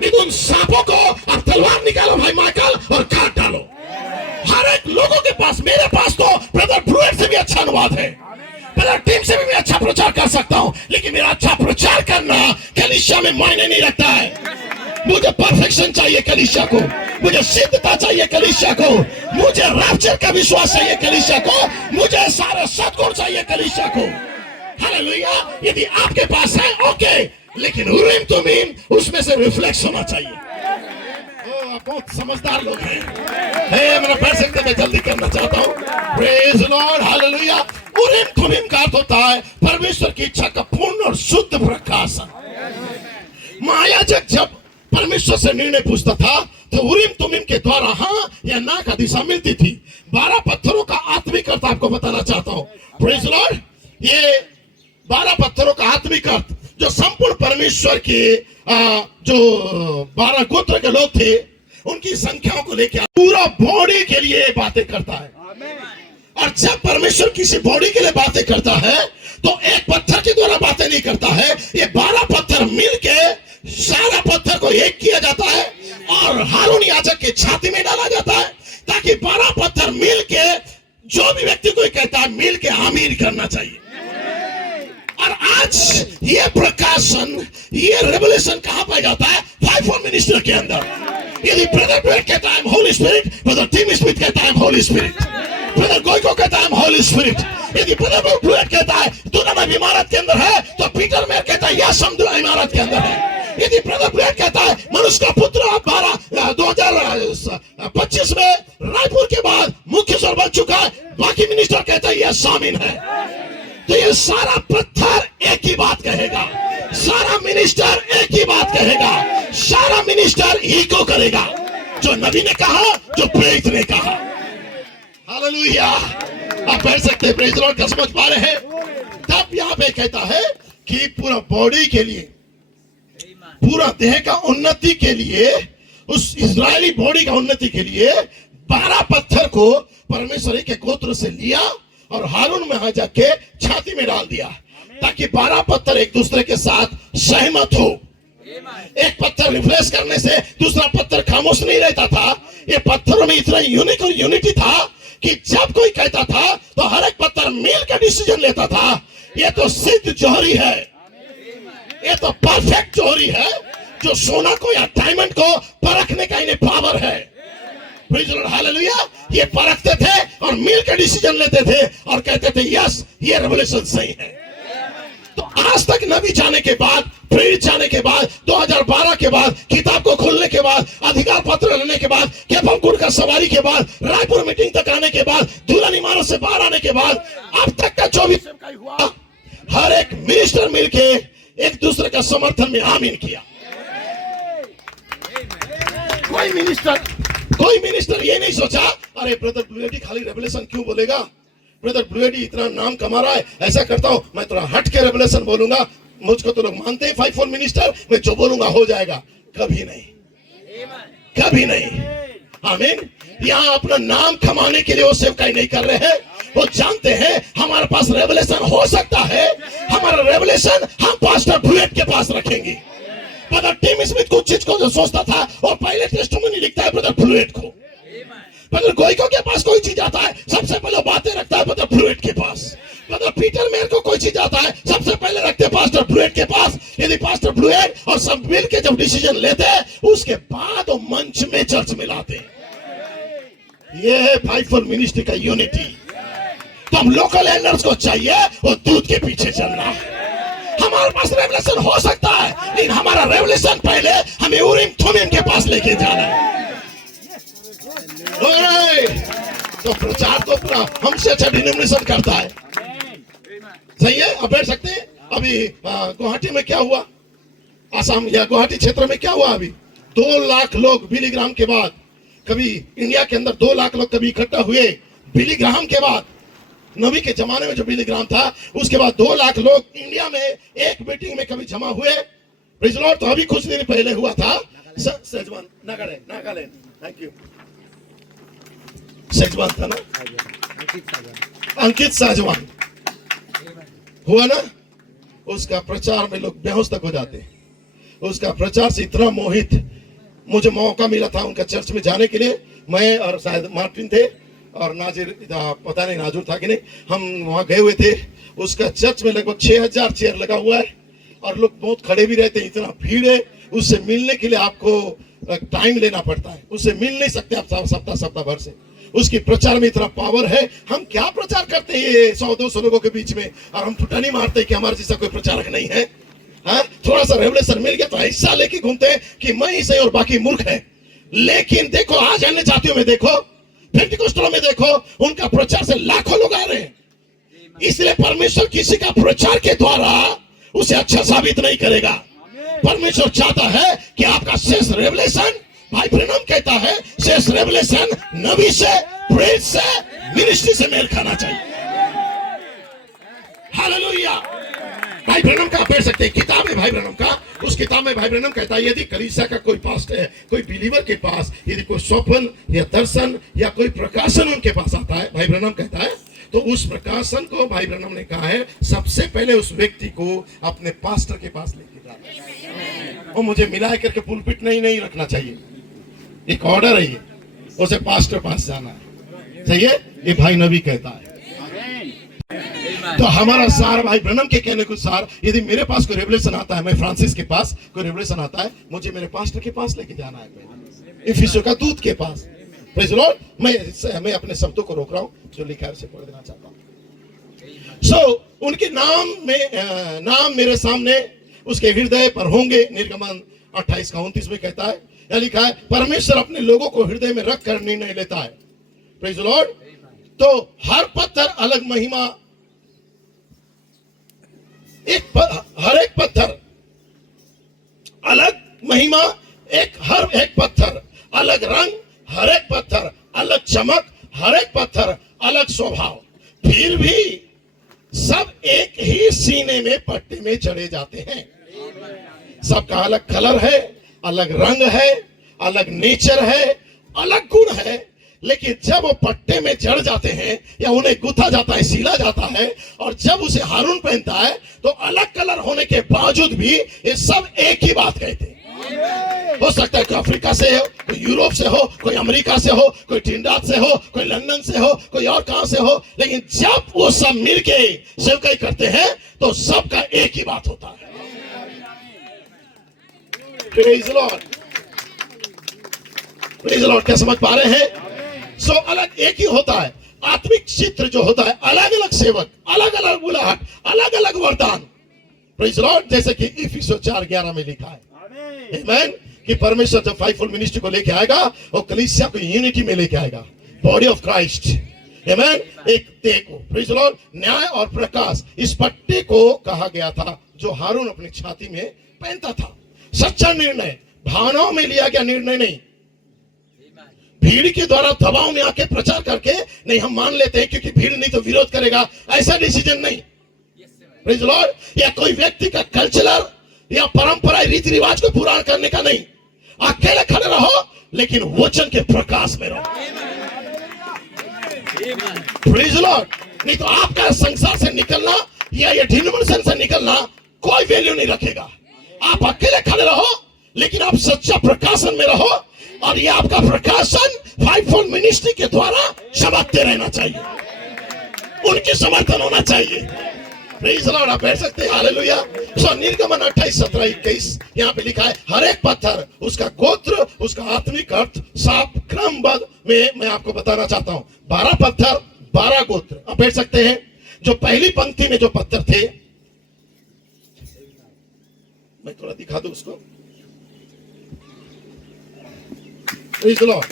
नहीं तो उन सांपों को अब तलवार निकालो भाई माइकल और काट डालो। हर एक लोगों के पास, मेरे पास तो ब्रदर ब्रूएट से भी अच्छा अनुवाद है, ब्रदर टीम से भी मैं अच्छा प्रचार कर सकता हूं, लेकिन मेरा अच्छा प्रचार करना कलीसिया में मायने नहीं रखता है। मुझे परफेक्शन चाहिए कलीसिया को, मुझे सिद्धता चाहिए कलीसिया को, मुझे रैप्चर का विश्वास चाहिए कलीसिया को, मुझे सारे सद्गुण चाहिए कलीसिया को। हालेलुया। यदि आपके पास है ओके, लेकिन उरीम तुमीम उसमें से रिफ्लेक्स होना चाहिए। बहुत समझदार लोग हैं। मेरा पैर सकते मैं जल्दी करना चाहता हूँ। Praise Lord, hallelujah. उरीम तुमीम का अर्थ होता है परमेश्वर की इच्छा का पूर्ण और शुद्ध प्रकाशन। महायाजक जब परमेश्वर से निर्णय पूछता था तो उरीम तुमीम के द्वारा हाँ या ना का दिशा मिलती थी। 12 पत्थरों का आत्मिक अर्थ आपको बताना चाहता हूँ। Praise Lord. ये 12 पत्थरों का आत्मिक अर्थ जो संपूर्ण परमेश्वर के जो 12 गोत्र के लोग थे उनकी संख्याओं को लेकर पूरा बॉडी के लिए बातें करता है। और जब परमेश्वर किसी बॉडी के लिए बातें करता है तो एक पत्थर के द्वारा बातें नहीं करता है। ये 12 पत्थर मिलके सारा पत्थर को एक किया जाता है और हारून याजक के छाती में डाला जाता है, ताकि 12 पत्थर मिलके जो भी व्यक्ति को कहता है मिलके आमीन करना चाहिए। और आज ये प्रकाशन, ये रेवलेशन कहां पाया जाता है, 5-4 मिनिस्टर के अंदर। यदि ब्रदर ब्रूएट कहता है Holi spirit, brother team Smith कहता है होली स्पिरिट, ब्रदर गोइको कहता है होली स्पिरिट। यदि ब्रदर ब्रूएट कहता है दुनिया में इमारत के अंदर है, तो पीटर मेयर कहता है यस हम इमारत के अंदर है। यदि ब्रदर ब्रूएट कहता है मनुष्य का पुत्र 2025 में रायपुर के बाद मुख्य स्वर बन चुका है, बाकी मिनिस्टर कहता है यस शामिल है। तो ये सारा पत्थर एक ही बात कहेगा, सारा मिनिस्टर एक ही बात कहेगा, सारा मिनिस्टर इको करेगा जो नबी ने कहा, जो प्रेरित ने कहा। हालेलुया। आप बैठ सकते हैं। प्रेज लॉर्ड का समझ पा रहे हैं। तब यहाँ पे कहता है कि पूरा बॉडी के लिए, पूरा देह का उन्नति के लिए, उस इजरायली बॉडी का उन्नति के लिए 12 पत्थर को परमेश्वर के गोत्र से लिया और हारून में जाके छाती में डाल दिया, ताकि 12 पत्थर एक दूसरे के साथ सहमत हो। एक पत्थर रिप्लेस करने से दूसरा पत्थर खामोश नहीं रहता था। ये पत्थरों में इतना यूनिक और यूनिटी था कि जब कोई कहता था तो हर एक पत्थर मिल कर डिसीजन लेता था। ये तो सिद्ध जोहरी है, ये तो परफेक्ट जोहरी है, जो सोना को या डायमंड को परखने का इन्हें पावर है। Praise the Lord, hallelujah. ये परखते थे और मिलकर डिसीजन लेते थे और कहते थे यस ये रेवलेशन सही है। तो आज तक नबी जाने के बाद, प्रेरित जाने के बाद, 2012 के बाद, किताब को खोलने के बाद, अधिकार पत्र लेने के बाद, केपम गुड़ का सवारी के बाद, रायपुर मीटिंग तक आने के बाद, दुल्हन इमारत से बाहर आने के बाद, अब तक का जो भी सेवकाई हुआ, हर एक मिनिस्टर मिलके एक दूसरे का समर्थन में आमीन किया। कोई मिनिस्टर ये नहीं सोचा अरे ब्रदर ब्लूएडी खाली रेवलेशन क्यों बोलेगा, ब्रदर ब्लूएडी इतना नाम कमा रहा है, ऐसा करता हूं मैं थोड़ा हट के रेवलेशन बोलूंगा, मुझको तो लोग मानते हैं 5-4 मिनिस्टर, मैं जो बोलूंगा हो जाएगा। कभी नहीं, कभी नहीं। आमीन। यहाँ अपना नाम कमाने के लिए वो सेवकाई नहीं कर रहे हैं, वो जानते हैं हमारे पास रेवलेशन हो सकता है, हमारा रेवलेशन हम पास्टर ब्लूएड के पास रखेंगे। ब्रदर टिम स्मिथ कुछ चीज को जो सोचता था और पहले टेस्टिमनी लिखता है ब्रदर ब्लूएड को। ब्रदर गोइको के पास कोई चीज आता है सबसे पहले बातें रखता है ब्रदर ब्लूएड के पास। ब्रदर पीटर मेयर को कोई चीज आता है सबसे पहले रखते हैं पास्टर ब्लूएड के पास। यदि पास्टर ब्लूएड और सब मिल के जब डिसीजन लेते हैं उसके बाद वो मंच में चर्च में लाते हैं। ये है 5-4 मिनिस्ट्री का यूनिटी। तो हम लोकल एल्डर्स को चाहिए वो दूध के पीछे चलना। हमारे पास रेवलेशन हो सकता है लेकिन हमारा रेवलेशन पहले हमें उरीम थुमीम के पास लेके जाना है। तो प्रचार तो अपना हमसे अच्छा डिनोमिनेशन करता है, सही है। अब बैठ सकते हैं। अभी गुवाहाटी में क्या हुआ, आसाम या गुवाहाटी क्षेत्र में क्या हुआ, अभी 2 लाख लोग बिली ग्राम के बाद, कभी इंडिया के अंदर 2 लाख लोग कभी इकट्ठा हुए बिली ग्राम के बाद। नबी के जमाने में जो बिली ग्राम था उसके बाद 2 लाख लोग इंडिया में एक मीटिंग में कभी जमा हुए। Praise the Lord. तो अभी कुछ दिन पहले हुआ था सेजवान नागालैंड, थैंक यू, सेजवान था ना, अंकित साजवान हुआ ना। उसका प्रचार में लोग बेहोश तक हो जाते हैं। उसका प्रचार से इतना मोहित, मुझे मौका मिला था उनका चर्च में जाने के लिए, मैं और शायद मार्टिन थे और नाजिर, पता नहीं नाजुर था कि नहीं, हम वहां गए हुए थे। उसका चर्च में लगभग 6000 चेयर लगा हुआ है और लोग बहुत खड़े भी रहते हैं, इतना भीड़ है। उससे मिलने के लिए आपको टाइम लेना पड़ता है, उससे मिल नहीं सकते आप सप्ताह भर से। उसकी प्रचार में इतना पावर है। हम क्या प्रचार करते हैं ये 100-200 लोगों के बीच में और हम फुटा नहीं मारते कि हमारे जैसा कोई प्रचारक नहीं है। हाँ, थोड़ा सा रेवलेशन मिल गया तो ऐसा लेके घूमते हैं कि मैं ही सही और बाकी मूर्ख है। लेकिन देखो आज अन्य जातियों में देखो, पेंटिकोस्टलों में देखो, उनका प्रचार से लाखों लोग आ रहे हैं। इसलिए परमेश्वर किसी का प्रचार के द्वारा उसे अच्छा साबित नहीं करेगा। परमेश्वर चाहता है कि आपका शेष रेवलेशन, भाई ब्रैनम कहता है शेष रेवलेशन नबी से, प्रेरित से, मिनिस्ट्री से मेल खाना चाहिए। हालेलुया। भाई ब्रैनम का आप पढ़ सकते हैं, किताब है भाई ब्रैनम का। उस किताब में भाई ब्रैनम कहता है यदि कलीसिया का कोई पास्ट है, कोई बिलीवर के पास यदि कोई स्वप्न या दर्शन या कोई प्रकाशन उनके पास आता है, भाई ब्रैनम कहता है, तो उस प्रकाशन को भाई ब्रैनम ने कहा है सबसे पहले उस व्यक्ति को अपने पास्टर के पास लेके जाना। वो मुझे मिला करके पुलपिट नहीं रखना चाहिए, एक ऑर्डर है ये, उसे पास्टर पास जाना है, सही है। ये भाई नबी कहता है। तो हमारा सार भाई ब्रैनम के कहने को सार, यदि मेरे पास कोई रेवलेशन आता है, मैं फ्रांसिस के पास कोई रेवलेशन आता है, मुझे मेरे पास्टर के पास लेके जाना है, इफिसियों का दूत के पास। Praise the Lord. मैं अपने शब्दों को रोक रहा हूं, जो लिखा है उसे पढ़ देना चाहता हूं। उनके नाम मेरे सामने उसके हृदय पर होंगे। निर्गमन 28:29 में कहता है, या लिखा है परमेश्वर अपने लोगों को हृदय में रख कर निर्णय लेता है। Praise the Lord. तो हर पत्थर अलग महिमा, हर एक पत्थर अलग महिमा, हर एक पत्थर अलग रंग, हर एक पत्थर अलग चमक, हर एक पत्थर अलग स्वभाव, फिर भी सब एक ही सीने में पट्टे में चढ़े जाते हैं। सबका अलग कलर है, अलग रंग है, अलग नेचर है, अलग गुण है, लेकिन जब वो पट्टे में चढ़ जाते हैं या उन्हें गुथा जाता है, सीला जाता है, और जब उसे हारून पहनता है तो अलग कलर होने के बावजूद भी ये सब एक ही बात कहते हैं। हो सकता है कोई अफ्रीका से हो, कोई यूरोप से हो, कोई अमेरिका से हो, कोई ट्रिनिडाद से हो, कोई लंदन से हो, कोई और कहां से हो, लेकिन जब वो सब मिलके सेवकाई करते हैं तो सबका एक ही बात होता है। Praise the Lord. Praise the Lord, क्या समझ पा रहे हैं? सो अलग एक ही होता है, आत्मिक चित्र जो होता है, अलग अलग सेवक, अलग अलग बुलाहट, अलग अलग वरदान। प्रेज द लॉर्ड, जैसे कि इफिसियों 4:11 में लिखा है, आमीन, कि परमेश्वर जब फाइवफोल्ड मिनिस्ट्री को लेके आएगा और कलीसिया को यूनिटी में लेके आएगा, बॉडी ऑफ क्राइस्ट, आमीन, एक देह को। प्रेज द लॉर्ड, न्याय और प्रकाश, इस पट्टे को कहा गया था जो हारून अपनी छाती में पहनता था। सच्चा निर्णय, भावनाओं में लिया गया निर्णय नहीं, भीड़ के द्वारा दबाव में आके प्रचार करके नहीं, हम मान लेते हैं क्योंकि भीड़ नहीं तो विरोध करेगा, ऐसा डिसीजन नहीं। प्रेज द लॉर्ड, या कोई व्यक्ति का कल्चरल या परंपरा रीति रिवाज को पूरा करने का नहीं, अकेले खड़े रहो लेकिन वचन के प्रकाश में रहो। प्रेज द लॉर्ड, नहीं तो आपका संसार से निकलना या ये डिनोमिनेशन से निकलना कोई वैल्यू नहीं रखेगा। आप अकेले खड़े रहो लेकिन आप सच्चा प्रकाशन में रहो, और ये आपका प्रकाशन फाइवफोल्ड मिनिस्ट्री के द्वारा चमकते रहना चाहिए, उनकी समर्थन होना चाहिए। प्रेज द लॉर्ड, आप बैठ सकते हैं, हालेलुया। सो निर्गमन 28, 17, 21 यहाँ पे लिखा है, हर एक पत्थर, उसका गोत्र, उसका आत्मिक अर्थ साफ क्रमबद्ध में मैं आपको बताना चाहता हूँ। 12 पत्थर, 12 गोत्र। आप बैठ सकते हैं। जो पहली पंक्ति में जो पत्थर थे, मैं थोड़ा दिखा दूं उसको। प्रेज द लॉर्ड,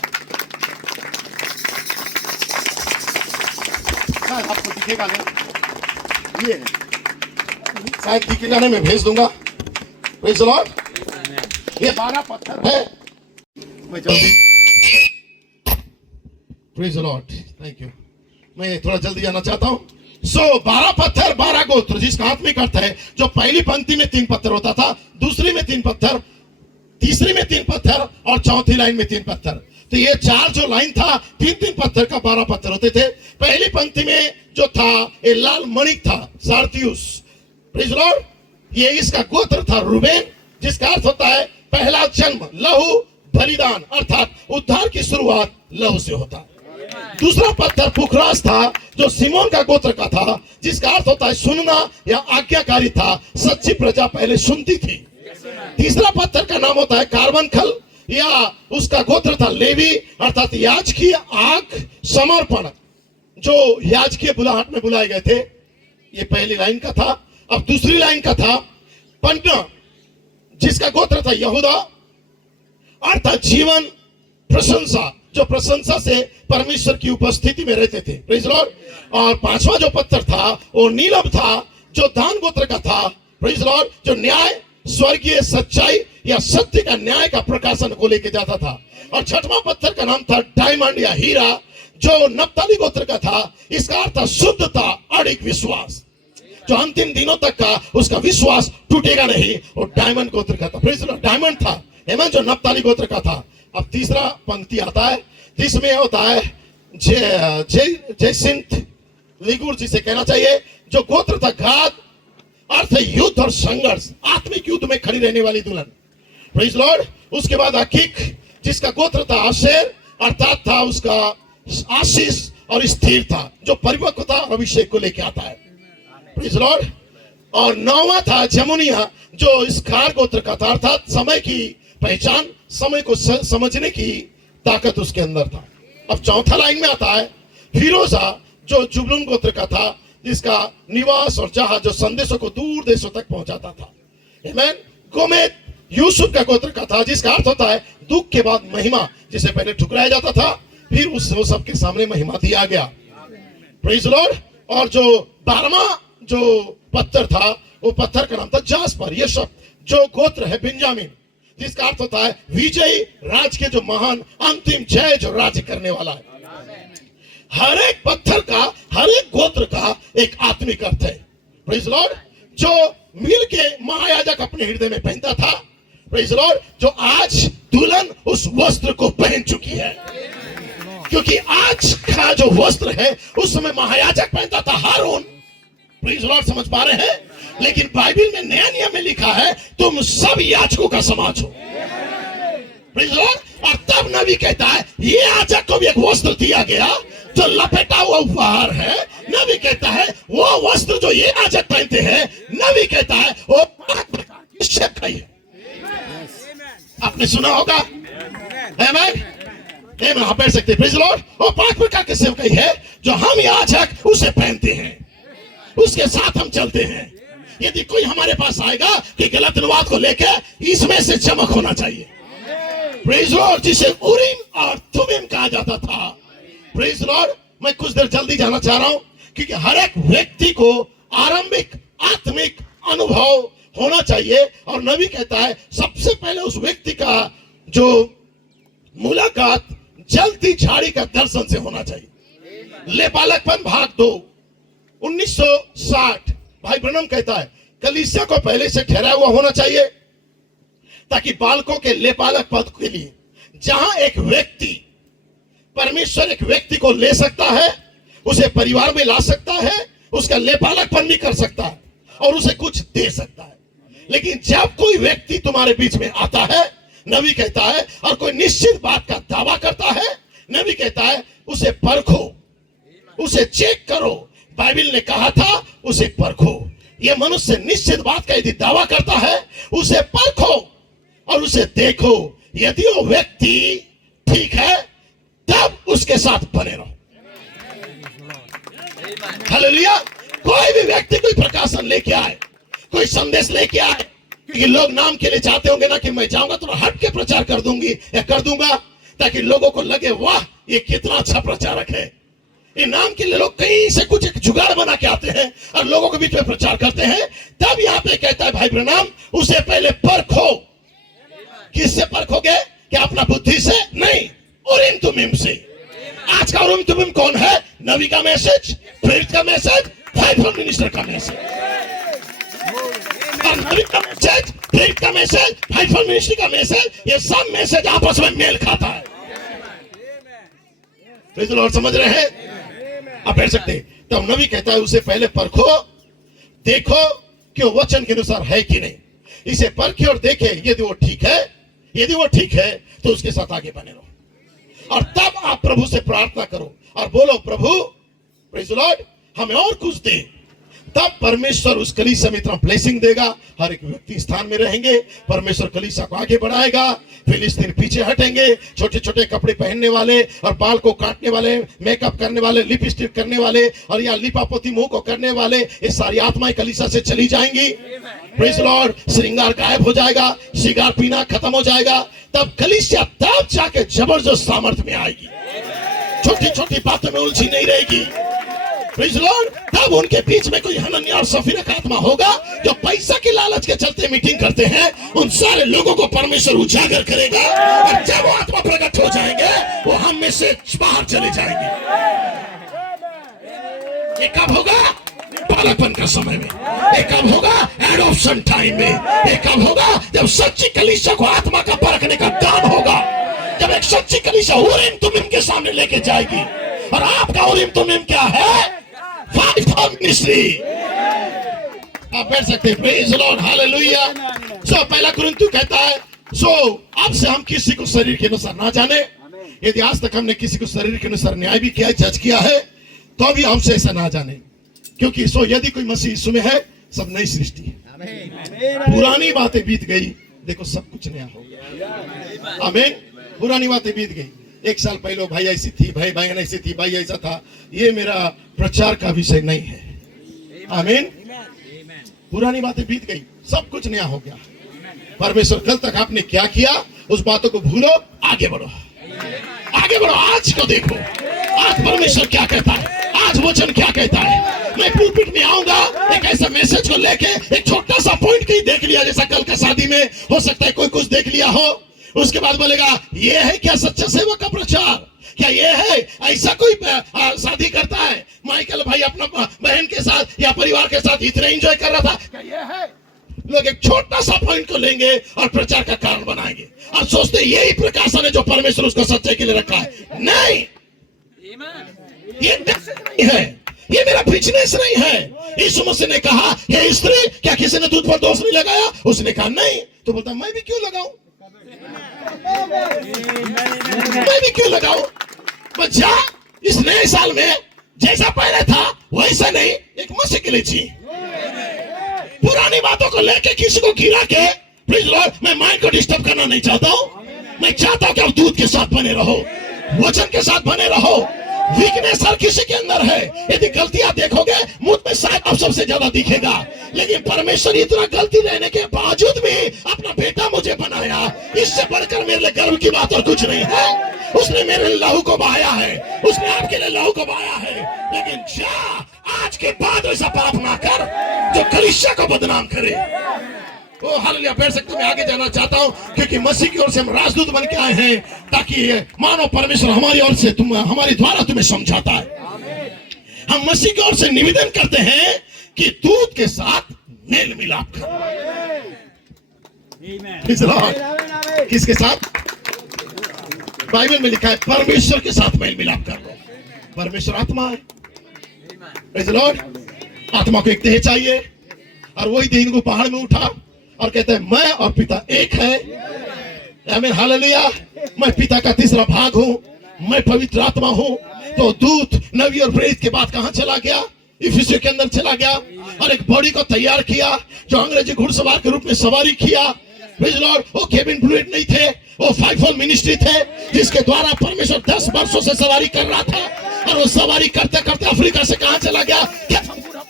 आपको दिखेगा नहीं, ये शायद दिखेगा नहीं, मैं भेज दूंगा। प्रेज द लॉर्ड, ये 12 पत्थर है। मैं जल्दी, praise the Lord, thank you, मैं थोड़ा जल्दी जाना चाहता हूं। सो 12 पत्थर, 12 गोत्र, जिसका आत्मिक अर्थ है, जो पहली पंक्ति में 3 पत्थर होता था, दूसरी में 3 पत्थर, तीसरी में 3 पत्थर और चौथी लाइन में 3 पत्थर। तो ये 4 जो लाइन था, 3-3 पत्थर का 12 पत्थर होते थे। पहली पंक्ति में जो था ये लाल मणिक था, सारथियुस। प्रेज द लॉर्ड, ये इसका गोत्र था रूबेन, जिसका अर्थ होता है पहला जन्म, लहू बलिदान, अर्थात उद्धार की शुरुआत लहू से होता है। दूसरा पत्थर पुखरास था, जो सिमोन का गोत्र का था, जिसका अर्थ होता है सुनना या आज्ञाकारी था, सच्ची प्रजा पहले सुनती थी। तीसरा पत्थर का नाम होता है कार्बनखल, या उसका गोत्र था लेवी, अर्थात याजकीय आग समर्पण, जो याजकीय बुलाहट में बुलाए गए थे। ये पहली लाइन का था। अब दूसरी लाइन का था पन्ना, जिसका गोत्र था यहूदा, अर्थात जीवन प्रशंसा, जो प्रशंसा से परमेश्वर की उपस्थिति में रहते थे। Praise the Lord. और 5वां जो पत्थर था वो नीलम था, जो दान गोत्र का था। प्रेज द लॉर्ड, जो न्याय, स्वर्गीय सच्चाई या सत्य का न्याय का प्रकाशन को लेके जाता था। और 6वां पत्थर का नाम था डायमंड या हीरा, जो नप्ताली गोत्र का था। इसका अर्थ था शुद्धता, अड़िग विश्वास, जो अंतिम दिनों तक का उसका विश्वास टूटेगा नहीं, वो डायमंड गोत्र का था। प्रेज द लॉर्ड, डायमंड था, हेमन, जो नप्ताली गोत्र का था। अब तीसरा पंक्ति आता है, जिसमें होता है जयसिंथ लिगुर, जिसे कहना चाहिए, जो गोत्र था गाद, अर्थ है युद्ध और संघर्ष, आत्मिक युद्ध में खड़ी रहने वाली दुल्हन। Praise Lord. उसके बाद अकीक, जिसका गोत्र था आशेर, अर्थात था उसका आशीष और स्थिर था, जो परिपक्वता और अभिषेक को लेके आता है। Praise Lord. और 9वां था जमुनिया, जो इसकार गोत्र का था, अर्थात समय की पहचान, समय को समझने की ताकत उसके अंदर था। अब चौथा लाइन में आता है फिरोजा, जो जुबलून गोत्र का था, जिसका निवास और जहाज, जो संदेशों को दूर देशों तक पहुंचाता था। आमीन। गोमेद यूसुफ का गोत्र का था, जिसका अर्थ होता है दुख के बाद महिमा, जिसे पहले ठुकराया जाता था, फिर उस सबके सामने महिमा दिया गया। Praise Lord. और जो 12वां जो पत्थर था, वो पत्थर का नाम था जास्पर, ये शब्द, जो गोत्र है बिंजामिन, जिसका अर्थ होता है विजयी, राज के जो महान अंतिम जय, जो राज्य करने वाला है। हर एक पत्थर का, हर एक गोत्र का एक आत्मिक अर्थ है। Praise Lord. जो मिल के महायाजक अपने हृदय में पहनता था, प्रेज लॉर्ड, जो आज दुल्हन उस वस्त्र को पहन चुकी है, क्योंकि आज का जो वस्त्र है उस समय महायाजक पहनता था हारून। प्रेज लॉर्ड, समझ पा रहे हैं? लेकिन बाइबल में नया नियम में लिखा है तुम सब याजकों का समाज हो। Praise Lord. और तब नबी कहता है ये याजक को भी एक वस्त्र दिया गया जो लपेटा हुआ उपहार है। नबी कहता है वो वस्त्र जो ये याजक पहनते हैं, नबी कहता है वो 5 प्रकार की शक्ति है। आपने सुना होगा, आमीन। में आप बैठ सकते हैं। Praise the Lord. और 5 प्रकार के सेवकाई है जो हम याजक उसे पहनते हैं, उसके साथ हम चलते हैं। यदि कोई हमारे पास आएगा कि गलत अनुवाद को लेकर, इसमें से चमक होना चाहिए। Praise the Lord. जिसे उरीम और तुमीम कहा जाता था। Praise the Lord. मैं कुछ देर जल्दी जाना चाह रहा हूं क्योंकि हर एक व्यक्ति को आरंभिक आत्मिक अनुभव होना चाहिए। और नबी कहता है सबसे पहले उस व्यक्ति का जो मुलाकात जलती झाड़ी का दर्शन से होना चाहिए। लेपालकपन भाग 2 1960 भाई ब्रनम कहता है कलीसिया को पहले से ठहराया हुआ होना चाहिए ताकि बालकों के लेपालक पद के लिए जहां एक व्यक्ति परमेश्वर एक व्यक्ति को ले सकता है, उसे परिवार में ला सकता है, उसका लेपालकपन भी कर सकता है और उसे कुछ दे सकता है। लेकिन जब कोई व्यक्ति तुम्हारे बीच में आता है, नबी कहता है, और कोई निश्चित बात का दावा करता है, नबी कहता है उसे परखो, उसे चेक करो। बाइबल ने कहा था उसे परखो। यह मनुष्य निश्चित बात का यदि दावा करता है, उसे परखो और उसे देखो। यदि वो व्यक्ति ठीक है तब उसके साथ बने रहो। हालेलुया। कोई भी व्यक्ति कोई प्रकाशन लेके आए, कोई संदेश लेके आए, क्योंकि लोग नाम के लिए चाहते होंगे ना कि मैं जाऊंगा तो हट के प्रचार कर दूंगी या कर दूंगा ताकि लोगों को लगे वाह ये कितना अच्छा प्रचारक है। ये नाम के लिए लोग कहीं से कुछ एक जुगाड़ बना के आते हैं और लोगों के बीच में प्रचार करते हैं। तब यहाँ पे कहता है भाई ब्रनाम उसे पहले परखो। किससे परखोगे? क्या अपना बुद्धि से? नहीं, उरीम तुमीम से। आज का उरीम तुमीम कौन है? नबी का मैसेज, प्रेरित का मैसेज, फाइव मिनिस्टर का मैसेज। और नबी का मैसेज, प्रेरित का मैसेज, फाइव मिनिस्ट्री का मैसेज, ये सब मैसेज आपस में मेल खाता है। Praise the Lord. समझ रहे हैं? आप बैठ सकते हैं। तब नबी कहता है उसे पहले परखो, देखो कि वो वचन के अनुसार है कि नहीं। इसे परखे और देखे, यदि वो ठीक है, यदि वो ठीक है तो उसके साथ आगे बने रहो। और तब आप प्रभु से प्रार्थना करो और बोलो प्रभु प्रेज़ द लॉर्ड हमें और कुछ दे। तब परमेश्वर उस कलीसिया में इतना ब्लेसिंग देगा, हर एक व्यक्ति स्थान में रहेंगे, परमेश्वर कलीसिया को आगे बढ़ाएगा, फिलिस्तीन पीछे हटेंगे। छोटे छोटे कपड़े पहनने वाले और बाल को काटने वाले, मेकअप करने वाले, लिपस्टिक करने वाले और या लिपापोती मुंह को करने वाले, ये सारी आत्माएं कलीसिया से चली जाएंगी। Praise the Lord. श्रृंगार गायब हो जाएगा, सिगार पीना खत्म हो जाएगा। तब कलीसिया तब जाके जबरदस्त सामर्थ्य में आएगी, छोटी छोटी बातों में उलझी नहीं रहेगी। Praise the Lord. तब उनके बीच में कोई हनन्याह और सफीरा का आत्मा होगा जो पैसा की लालच के चलते मीटिंग करते हैं। उन सारे लोगों को परमेश्वर उजागर करेगा और जब वो आत्मा प्रकट हो जाएंगे वो हम में से बाहर चले जाएंगे। ये कब होगा? बालकपन का समय में। ये कब होगा? एडॉप्शन टाइम में। ये कब होगा? जब सच्ची कलीसिया को आत्मा का परखने का दान होगा, जब एक सच्ची कलीसिया उरीम तुमीम के सामने लेके जाएगी। और आपका उरीम तुमीम क्या है? Five ministry. आप बैठ सकते हैं। Praise the Lord. हालेलुया। सो पहला कुरिन्थियों कहता है सो अब से हम किसी को शरीर के अनुसार ना जाने। यदि आज तक हमने किसी को शरीर के अनुसार न्याय भी किया, जज किया है, तो भी हमसे ऐसा ना जाने। क्योंकि सो यदि कोई मसीह यीशु में है, सब नई सृष्टि है। पुरानी बातें बीत गई, देखो सब कुछ नया हो गया। आमीन। पुरानी बातें बीत गई। एक साल पहले भाई ऐसी थी, भाई बहन ऐसी थी, भाई ऐसा था। ये मेरा प्रचार का विषय नहीं है। आमीन। पुरानी बातें बीत गई, सब कुछ नया हो गया। परमेश्वर कल तक आपने क्या किया उस बातों को भूलो, आगे बढ़ो, आगे बढ़ो। आज को देखो, आज परमेश्वर क्या कहता है, आज वचन क्या कहता है। मैं पुलपिट में आऊंगा एक ऐसा मैसेज को लेके, एक छोटा सा पॉइंट कहीं देख लिया, जैसा कल का शादी में हो सकता है कोई कुछ देख लिया हो, उसके बाद बोलेगा ये है क्या सच्चा सेवक का प्रचार? क्या ये है? ऐसा कोई शादी करता है? माइकल भाई अपना बहन के साथ या परिवार के साथ इतना एंजॉय कर रहा था, क्या ये है? लोग एक छोटा सा पॉइंट को लेंगे और प्रचार का कारण बनाएंगे और सोचते यही प्रकाशन है जो परमेश्वर उसको सच्चाई के लिए रखा है। नहीं, ये नहीं है, ये मेरा बिजनेस नहीं है। यीशु मसीह ने कहा हे स्त्री क्या किसी ने दूध पर दोष नहीं लगाया? उसने कहा नहीं। तो बोलता मैं भी क्यों लगाऊं, मैं भी क्यों लगाऊं? बच्चा इस नए साल में जैसा पहले था वैसा नहीं, एक मसीह के लिए जी। पुरानी बातों को लेके किसी को गिरा के प्लीज लॉर्ड मैं माइंड को डिस्टर्ब करना नहीं चाहता हूं। मैं चाहता हूं कि आप दूध के साथ बने रहो। वचन के साथ बने रहो। वीकनेस हर किसी के अंदर है। यदि गलतियां देखोगे मुझ में शायद अब सबसे ज्यादा दिखेगा, लेकिन परमेश्वर इतना गलती रहने के बावजूद भी अपना बेटा मुझे बनाया। इससे बढ़कर मेरे लिए गर्व की बात और कुछ नहीं है। उसने मेरे लिए लहू को बहाया है, उसने आपके लिए लहू को बहाया है। लेकिन जा आज के बाद ऐसा पाप ना कर जो कलीसिया को बदनाम करे। ओ हालेलुया। बैठ सकते, मैं आगे जाना चाहता हूं क्योंकि मसीह की ओर से हम राजदूत बन के आए हैं, ताकि मानो परमेश्वर हमारी ओर से हमारी द्वारा तुम्हें समझाता है। हम मसीह की ओर से निवेदन करते हैं कि दूध के साथ मेल मिलाप करो। किसके साथ? बाइबल में लिखा है परमेश्वर के साथ मेल मिलाप कर लो। परमेश्वर आत्मा है। Praise the Lord. आत्मा को एक देह चाहिए, और वही देह को पहाड़ में उठा और कहता है मैं और पिता एक है। आमीन हालेलुया। मैं पिता का तीसरा भाग हूं, मैं पवित्र आत्मा हूं। तो दूत नबी और प्रेरित के बाद कहां चला गया? इफिसियों के अंदर चला गया और एक बॉडी को तैयार किया जो अंग्रेजी घुड़सवार के रूप में सवारी किया। Praise the Lord. वो केबिन फ्लूइड नहीं थे, वो फाइवफोल्ड मिनिस्ट्री थे जिसके द्वारा परमेश्वर 10 वर्षों से सवारी कर रहा था। और वो सवारी करते करते अफ्रीका से कहां चला गया?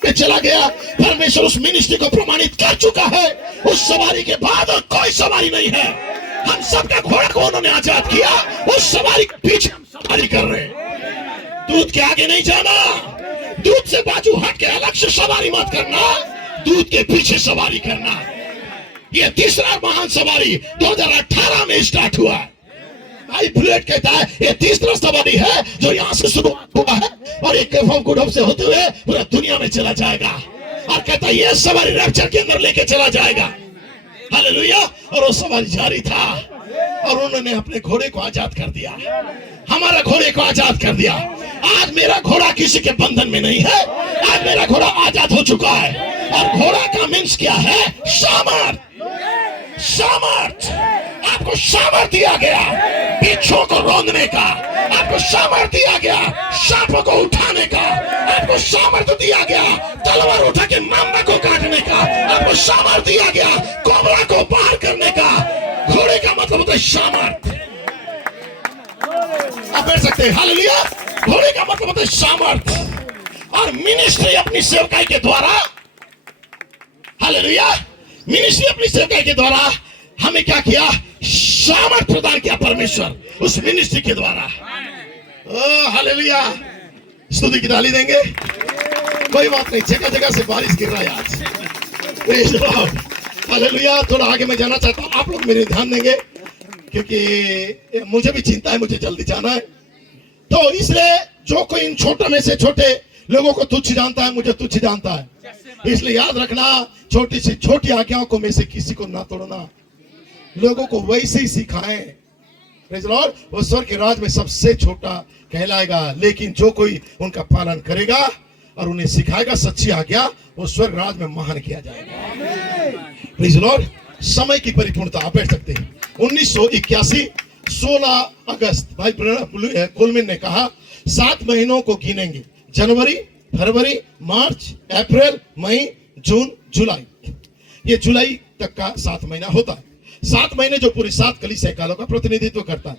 पे चला गया। परमेश्वर उस मिनिस्ट्री को प्रमाणित कर चुका है। उस सवारी के बाद और कोई सवारी नहीं है। हम सबका घोड़ा को उन्होंने आजाद किया, उस सवारी के पीछे हम सवारी कर रहे हैं। दूध के आगे नहीं जाना, दूध से बाजू हट के अलग से सवारी मत करना, दूध के पीछे सवारी करना। ये तीसरा महान सवारी 2018 में स्टार्ट हुआ है। आई फ्लूइड कहता है ये तीसरा सवारी है जो यहाँ से शुरू हुआ है और एक गुडम से होते हुए पूरा दुनिया में चला जाएगा। और कहता है ये सवारी रैप्चर के अंदर लेके चला जाएगा। हालेलुया। और वो सवारी जारी था और उन्होंने अपने घोड़े को आजाद कर दिया। हमारा घोड़े को आजाद कर दिया। आज मेरा घोड़ा किसी के बंधन में नहीं है। आज मेरा घोड़ा आजाद हो चुका है। और घोड़ा का मीन्स क्या है? सामर्थ। सामर्थ। आपको सामर्थ दिया गया बिच्छुओं को रौंदने का, आपको सामर्थ दिया गया सांपों को उठाने का, आपको सामर्थ दिया गया तलवार उठा के मामा को काटने का, आपको सामर्थ दिया गया कोबरा को पार करने का। घोड़े का मतलब होता है सामर्थ। आप बैठ सकते हैं। हालेलुया। घोड़े का मतलब होता है सामर्थ। और मिनिस्ट्री अपनी सेवकाई के द्वारा, हालेलुया, मिनिस्ट्री अपनी सेवकाई के द्वारा हमें क्या किया? सामर्थ प्रदान किया परमेश्वर उस मिनिस्ट्री के द्वारा। ओ हालेलुया। स्तुति की ताली देंगे। कोई बात नहीं, जगह जगह से बारिश गिर रहा है आज। Praise the Lord. हालेलुया। थोड़ा आगे मैं जाना चाहता हूँ, आप लोग मेरे ध्यान देंगे क्योंकि मुझे भी चिंता है, मुझे जल्दी जाना है। तो इसलिए जो कोई इन छोटे में से छोटे लोगों को तुच्छ जानता है, मुझे तुच्छ जानता है। इसलिए याद रखना, छोटी सी छोटी आज्ञाओं को में से किसी को ना तोड़ना, लोगों को वैसे ही सिखाएं। Praise the Lord. वो स्वर्ग के राज में सबसे छोटा कहलाएगा, लेकिन जो कोई उनका पालन करेगा और उन्हें सिखाएगा सच्ची आज्ञा, वो स्वर्ग राज में महान किया जाएगा। Praise the Lord. समय की परिपूर्णता। आप बैठ सकते हैं। 1981 16 अगस्त भाई कोलमैन ने कहा 7 महीनों को गिनेंगे। जनवरी, फरवरी, मार्च, अप्रैल, मई, जून, जुलाई। ये जुलाई तक का 7 महीना होता है। 7 महीने जो पूरी 7 कलीसिया कालों का प्रतिनिधित्व करता है।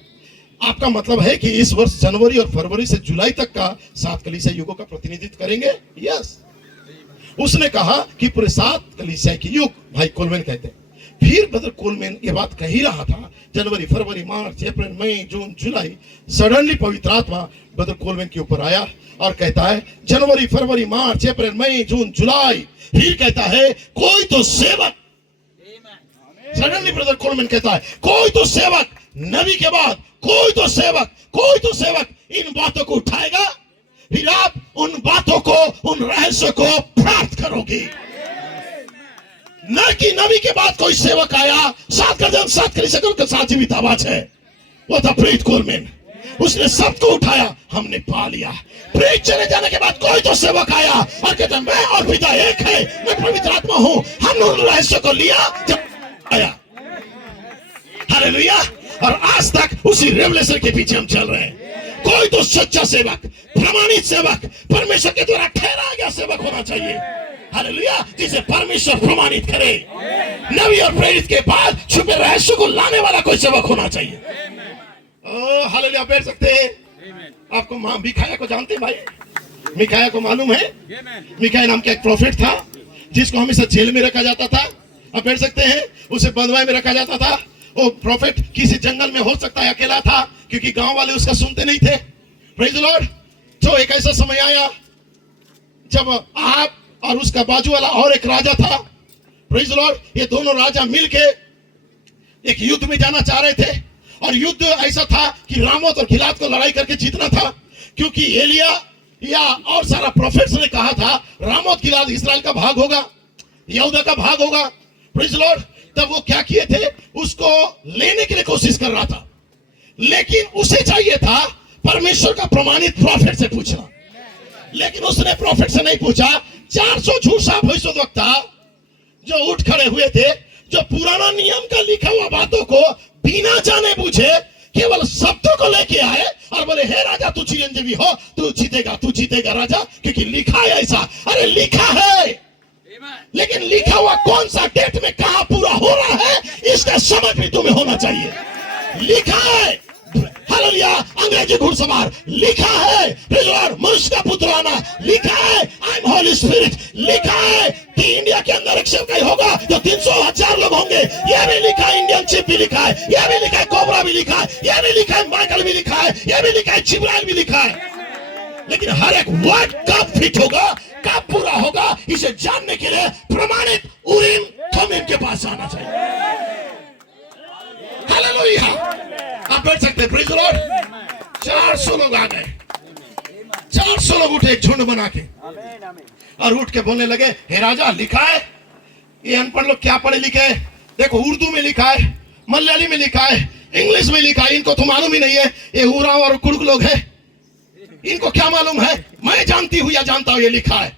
आपका मतलब है कि इस वर्ष जनवरी और फरवरी से जुलाई तक का 7 कलीसिया युगों का प्रतिनिधित्व करेंगे। यस। उसने कहा कि पूरे 7 कलीसिया के युग भाई कोलमैन कहते हैं। फिर ब्रदर कोलमैन ये बात कह ही रहा था, जनवरी, फरवरी, मार्च, अप्रैल, मई, जून, जुलाई। सडनली पवित्र आत्मा ब्रदर कोलमैन के ऊपर आया और कहता है जनवरी, फरवरी, मार्च, अप्रैल, मई, जून, जुलाई। फिर कहता है कोई तो सेवक, सडनली ब्रदर कोलमैन कहता है कोई तो सेवक, नबी के बाद कोई तो सेवक, कोई तो सेवक इन बातों को उठाएगा, फिर आप उन बातों को, उन रहस्य को प्राप्त करोगे। न कि नबी के बाद कोई सेवक आया, 7 गर्दन 7 कलीसिया के साथ जीवित आवाज है, वो था प्रेरित कोलमैन। उसने सबको उठाया, हमने पा लिया। प्रेरित चले जाने के बाद कोई तो सेवक आया और कहता मैं और पिता एक है, मैं पवित्र आत्मा हूं। हमने उन रहस्य को लिया जब आया। हालेलुया। और आज तक उसी रेवलेशन के पीछे हम चल रहे हैं। कोई तो सच्चा सेवक, प्रमाणित सेवक, परमेश्वर के द्वारा ठहराया गया सेवक होना चाहिए। हालेलुया। जिसे परमेश्वर प्रमाणित करे। नबी और प्रेरित के बाद छुपे रहस्य को लाने वाला कोई सेवक होना चाहिए। हालेलुया। बैठ सकते हैं। मिकाया को जानते भाई? मिकाया को मालूम है? मिकाया नाम का एक प्रोफेट था जिसको हमेशा जेल में रखा जाता था। आप बैठ सकते हैं, उसे बंधुआई में रखा जाता था। वो प्रोफेट किसी जंगल में हो सकता है अकेला था, क्योंकि गांव वाले उसका सुनते नहीं थे। Praise the Lord. तो एक ऐसा समय आया जब आप और उसका बाजू वाला और एक राजा था। Praise the Lord. ये दोनों राजा मिलके एक युद्ध में जाना चाह रहे थे, और युद्ध ऐसा था कि रामोत और गिलाद को लड़ाई करके जीतना था, क्योंकि एलिया या और सारा प्रोफेट्स ने कहा था रामोत गिलाद इस्राएल का भाग होगा, यहूदा का भाग होगा। Praise the Lord. तब वो क्या किए थे, उसको लेने के लिए कोशिश कर रहा था, लेकिन उसे चाहिए था परमेश्वर का प्रमाणित प्रॉफिट से पूछना, लेकिन उसने प्रॉफिट से नहीं पूछा। 400 झूठा भविष्यद्वक्ता जो उठ खड़े हुए थे, जो पुराना नियम का लिखा हुआ बातों को बिना जाने बूझे केवल शब्दों को लेके आए और बोले हे राजा तू चिरंजीवी हो, तू जीतेगा राजा, क्योंकि लिखा है ऐसा। अरे लिखा है, लेकिन लिखा हुआ कौन सा डेट में कहां पूरा हो रहा है, इसका समझ भी तुम्हें होना चाहिए। लिखा है, हालेलुया, अंग्रेजी घुड़सवार लिखा है, मनुष्य का पुत्र आना लिखा है, आई एम होली स्पिरिट लिखा है कि इंडिया के अंदर एक सेवकाई होगा जो 300,000 लोग होंगे, यह भी लिखा है, इंडियन चिप भी लिखा है, यह भी लिखा है, कोबरा भी लिखा है, यह भी लिखा है, माइकल भी लिखा है, यह भी लिखा है, जिब्राइल भी लिखा है। लेकिन हर एक वर्ड कब फिट होगा, कब पूरा होगा, इसे जानने के लिए प्रमाणित उरीम थमीम के पास आना चाहिए। हालेलुया। आप बैठ सकते हैं। Praise the Lord. 400 लोग आ गए, 400 लोग उठे एक झुंड बना के और उठ के बोलने लगे हे राजा लिखा है। ये अनपढ़ लोग क्या पढ़े लिखे हैं? देखो उर्दू में लिखा है, मलयाली में लिखा है, इंग्लिश में लिखा है, इनको तो मालूम ही नहीं है। ये उराव और कुड़क लोग हैं, इनको क्या मालूम है? मैं जानती हूं या जानता हूं ये लिखा है।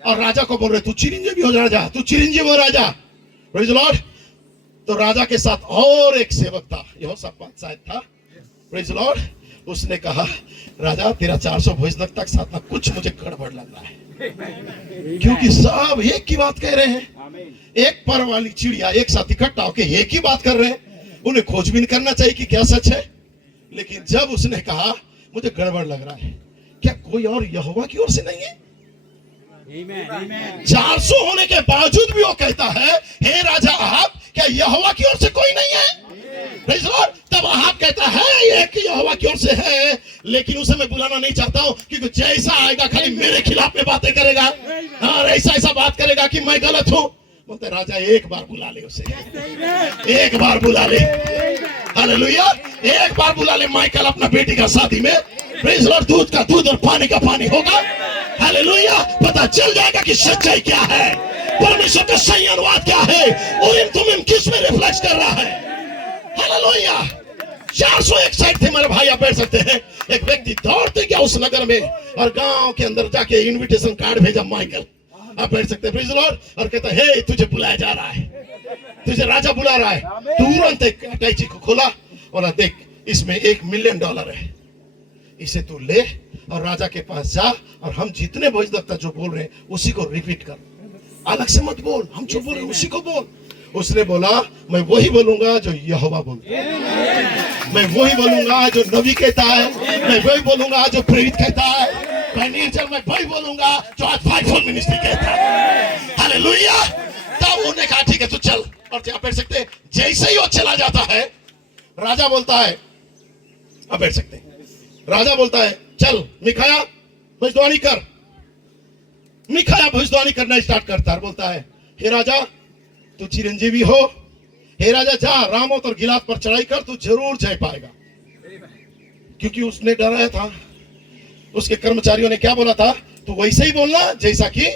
और राजा को बोल रहे तू चिरंजीवी हो राजा, तू चिरंजीवी हो राजा। Praise the Lord. तो राजा के साथ और एक सेवक था, यहोशापात शायद था। Praise the Lord. उसने कहा राजा तेरा 400 भविष्यद्वक्ता तक साथ में कुछ मुझे गड़बड़ लग रहा है, क्योंकि सब एक ही बात कह रहे हैं। एक पर वाली चिड़िया एक साथ इकट्ठा होकर एक ही बात कर रहे हैं। उन्हें खोजबीन करना चाहिए कि क्या सच है। लेकिन जब उसने कहा मुझे गड़बड़ लग रहा है, क्या कोई और यहोवा की ओर से नहीं है? 400 होने के बावजूद भी वो कहता है हे राजा आप, क्या यहोवा की ओर से कोई नहीं है? Praise the Lord. तब आप कहता है एक यहोवा की ओर से है, लेकिन उसे मैं बुलाना नहीं चाहता हूं, क्योंकि जैसा आएगा खाली मेरे खिलाफ में बातें करेगा और ऐसा बात करेगा कि मैं गलत हूं। बोलते राजा एक बार बुला ले उसे, एक बार बुला ले। हालेलुया। एक बार बुला ले माइकल अपना बेटी का शादी में। Praise the Lord. दूध का दूध और पानी का पानी होगा। हालेलुया। पता चल जाएगा कि सच्चाई क्या है, परमेश्वर का सही अनुवाद क्या है, उरीम तुमीम किस में रिफ्लेक्ट कर रहा है। हालेलुया। 400 एक साइड थे मेरे भाई, आप बैठ सकते हैं। एक व्यक्ति दौड़ते गया उस नगर में और गांव के अंदर जाके इनविटेशन कार्ड भेजा माइकल। आप बैठ सकते हैं। Praise the Lord. और कहता हे तुझे बुलाया जा रहा है, तुझे राजा बुला रहा है। तुरंत एक अटैची को खोला और देख इसमें $1 मिलियन है, इसे तू ले और राजा के पास जा और हम जितने भविष्यद्वक्ता जो बोल रहे हैं उसी को रिपीट कर, अलग से मत बोल, हम जो बोल रहे हैं उसी को बोल। उसने बोला मैं वही बोलूंगा जो यहोवा बोलता है, मैं वही बोलूंगा जो नबी कहता है, मैं वही बोलूंगा जो प्रेरित कहता है, मैं वही बोलूंगा जो आज फाइवफोल्ड मिनिस्ट्री कहता है। हालेलुया। तब उन्होंने कहा ठीक है तू चल। और आप बैठ सकते हैं। जैसे ही वो चला जाता है राजा बोलता है, आप बैठ सकते हैं। राजा बोलता है चल मिकाया भविष्यवाणी कर। मिकाया भविष्यवाणी करना स्टार्ट करता है। बोलता है हे राजा तू चिरंजीवी हो, हे राजा जा रामोत और गिलाद पर चढ़ाई कर, तू जरूर जय पाएगा। क्योंकि उसने डराया था। उसके कर्मचारियों ने क्या बोला था, तू वैसे ही बोलना जैसा कि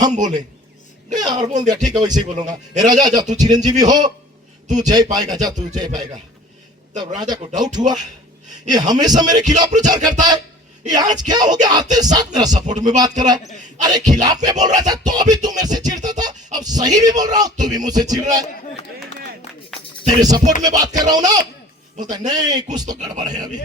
हम बोले। और बोल दिया ठीक है वैसे ही बोलूंगा। हे राजा जा तू चिरंजीवी हो, तू जय पाएगा, जा तू जय पाएगा। तब राजा को डाउट हुआ, ये हमेशा मेरे खिलाफ प्रचार करता है, ये आज क्या हो गया, आते साथ मेरा सपोर्ट में बात कर रहा है। अरे खिलाफ में बोल रहा था तो अभी तू मेरे से चिढ़ता था, अब सही भी बोल रहा हूं तू भी मुझसे चिढ़ रहा है। तेरे सपोर्ट में बात कर रहा हूं ना। बोलता है नहीं कुछ तो गड़बड़ है अभी।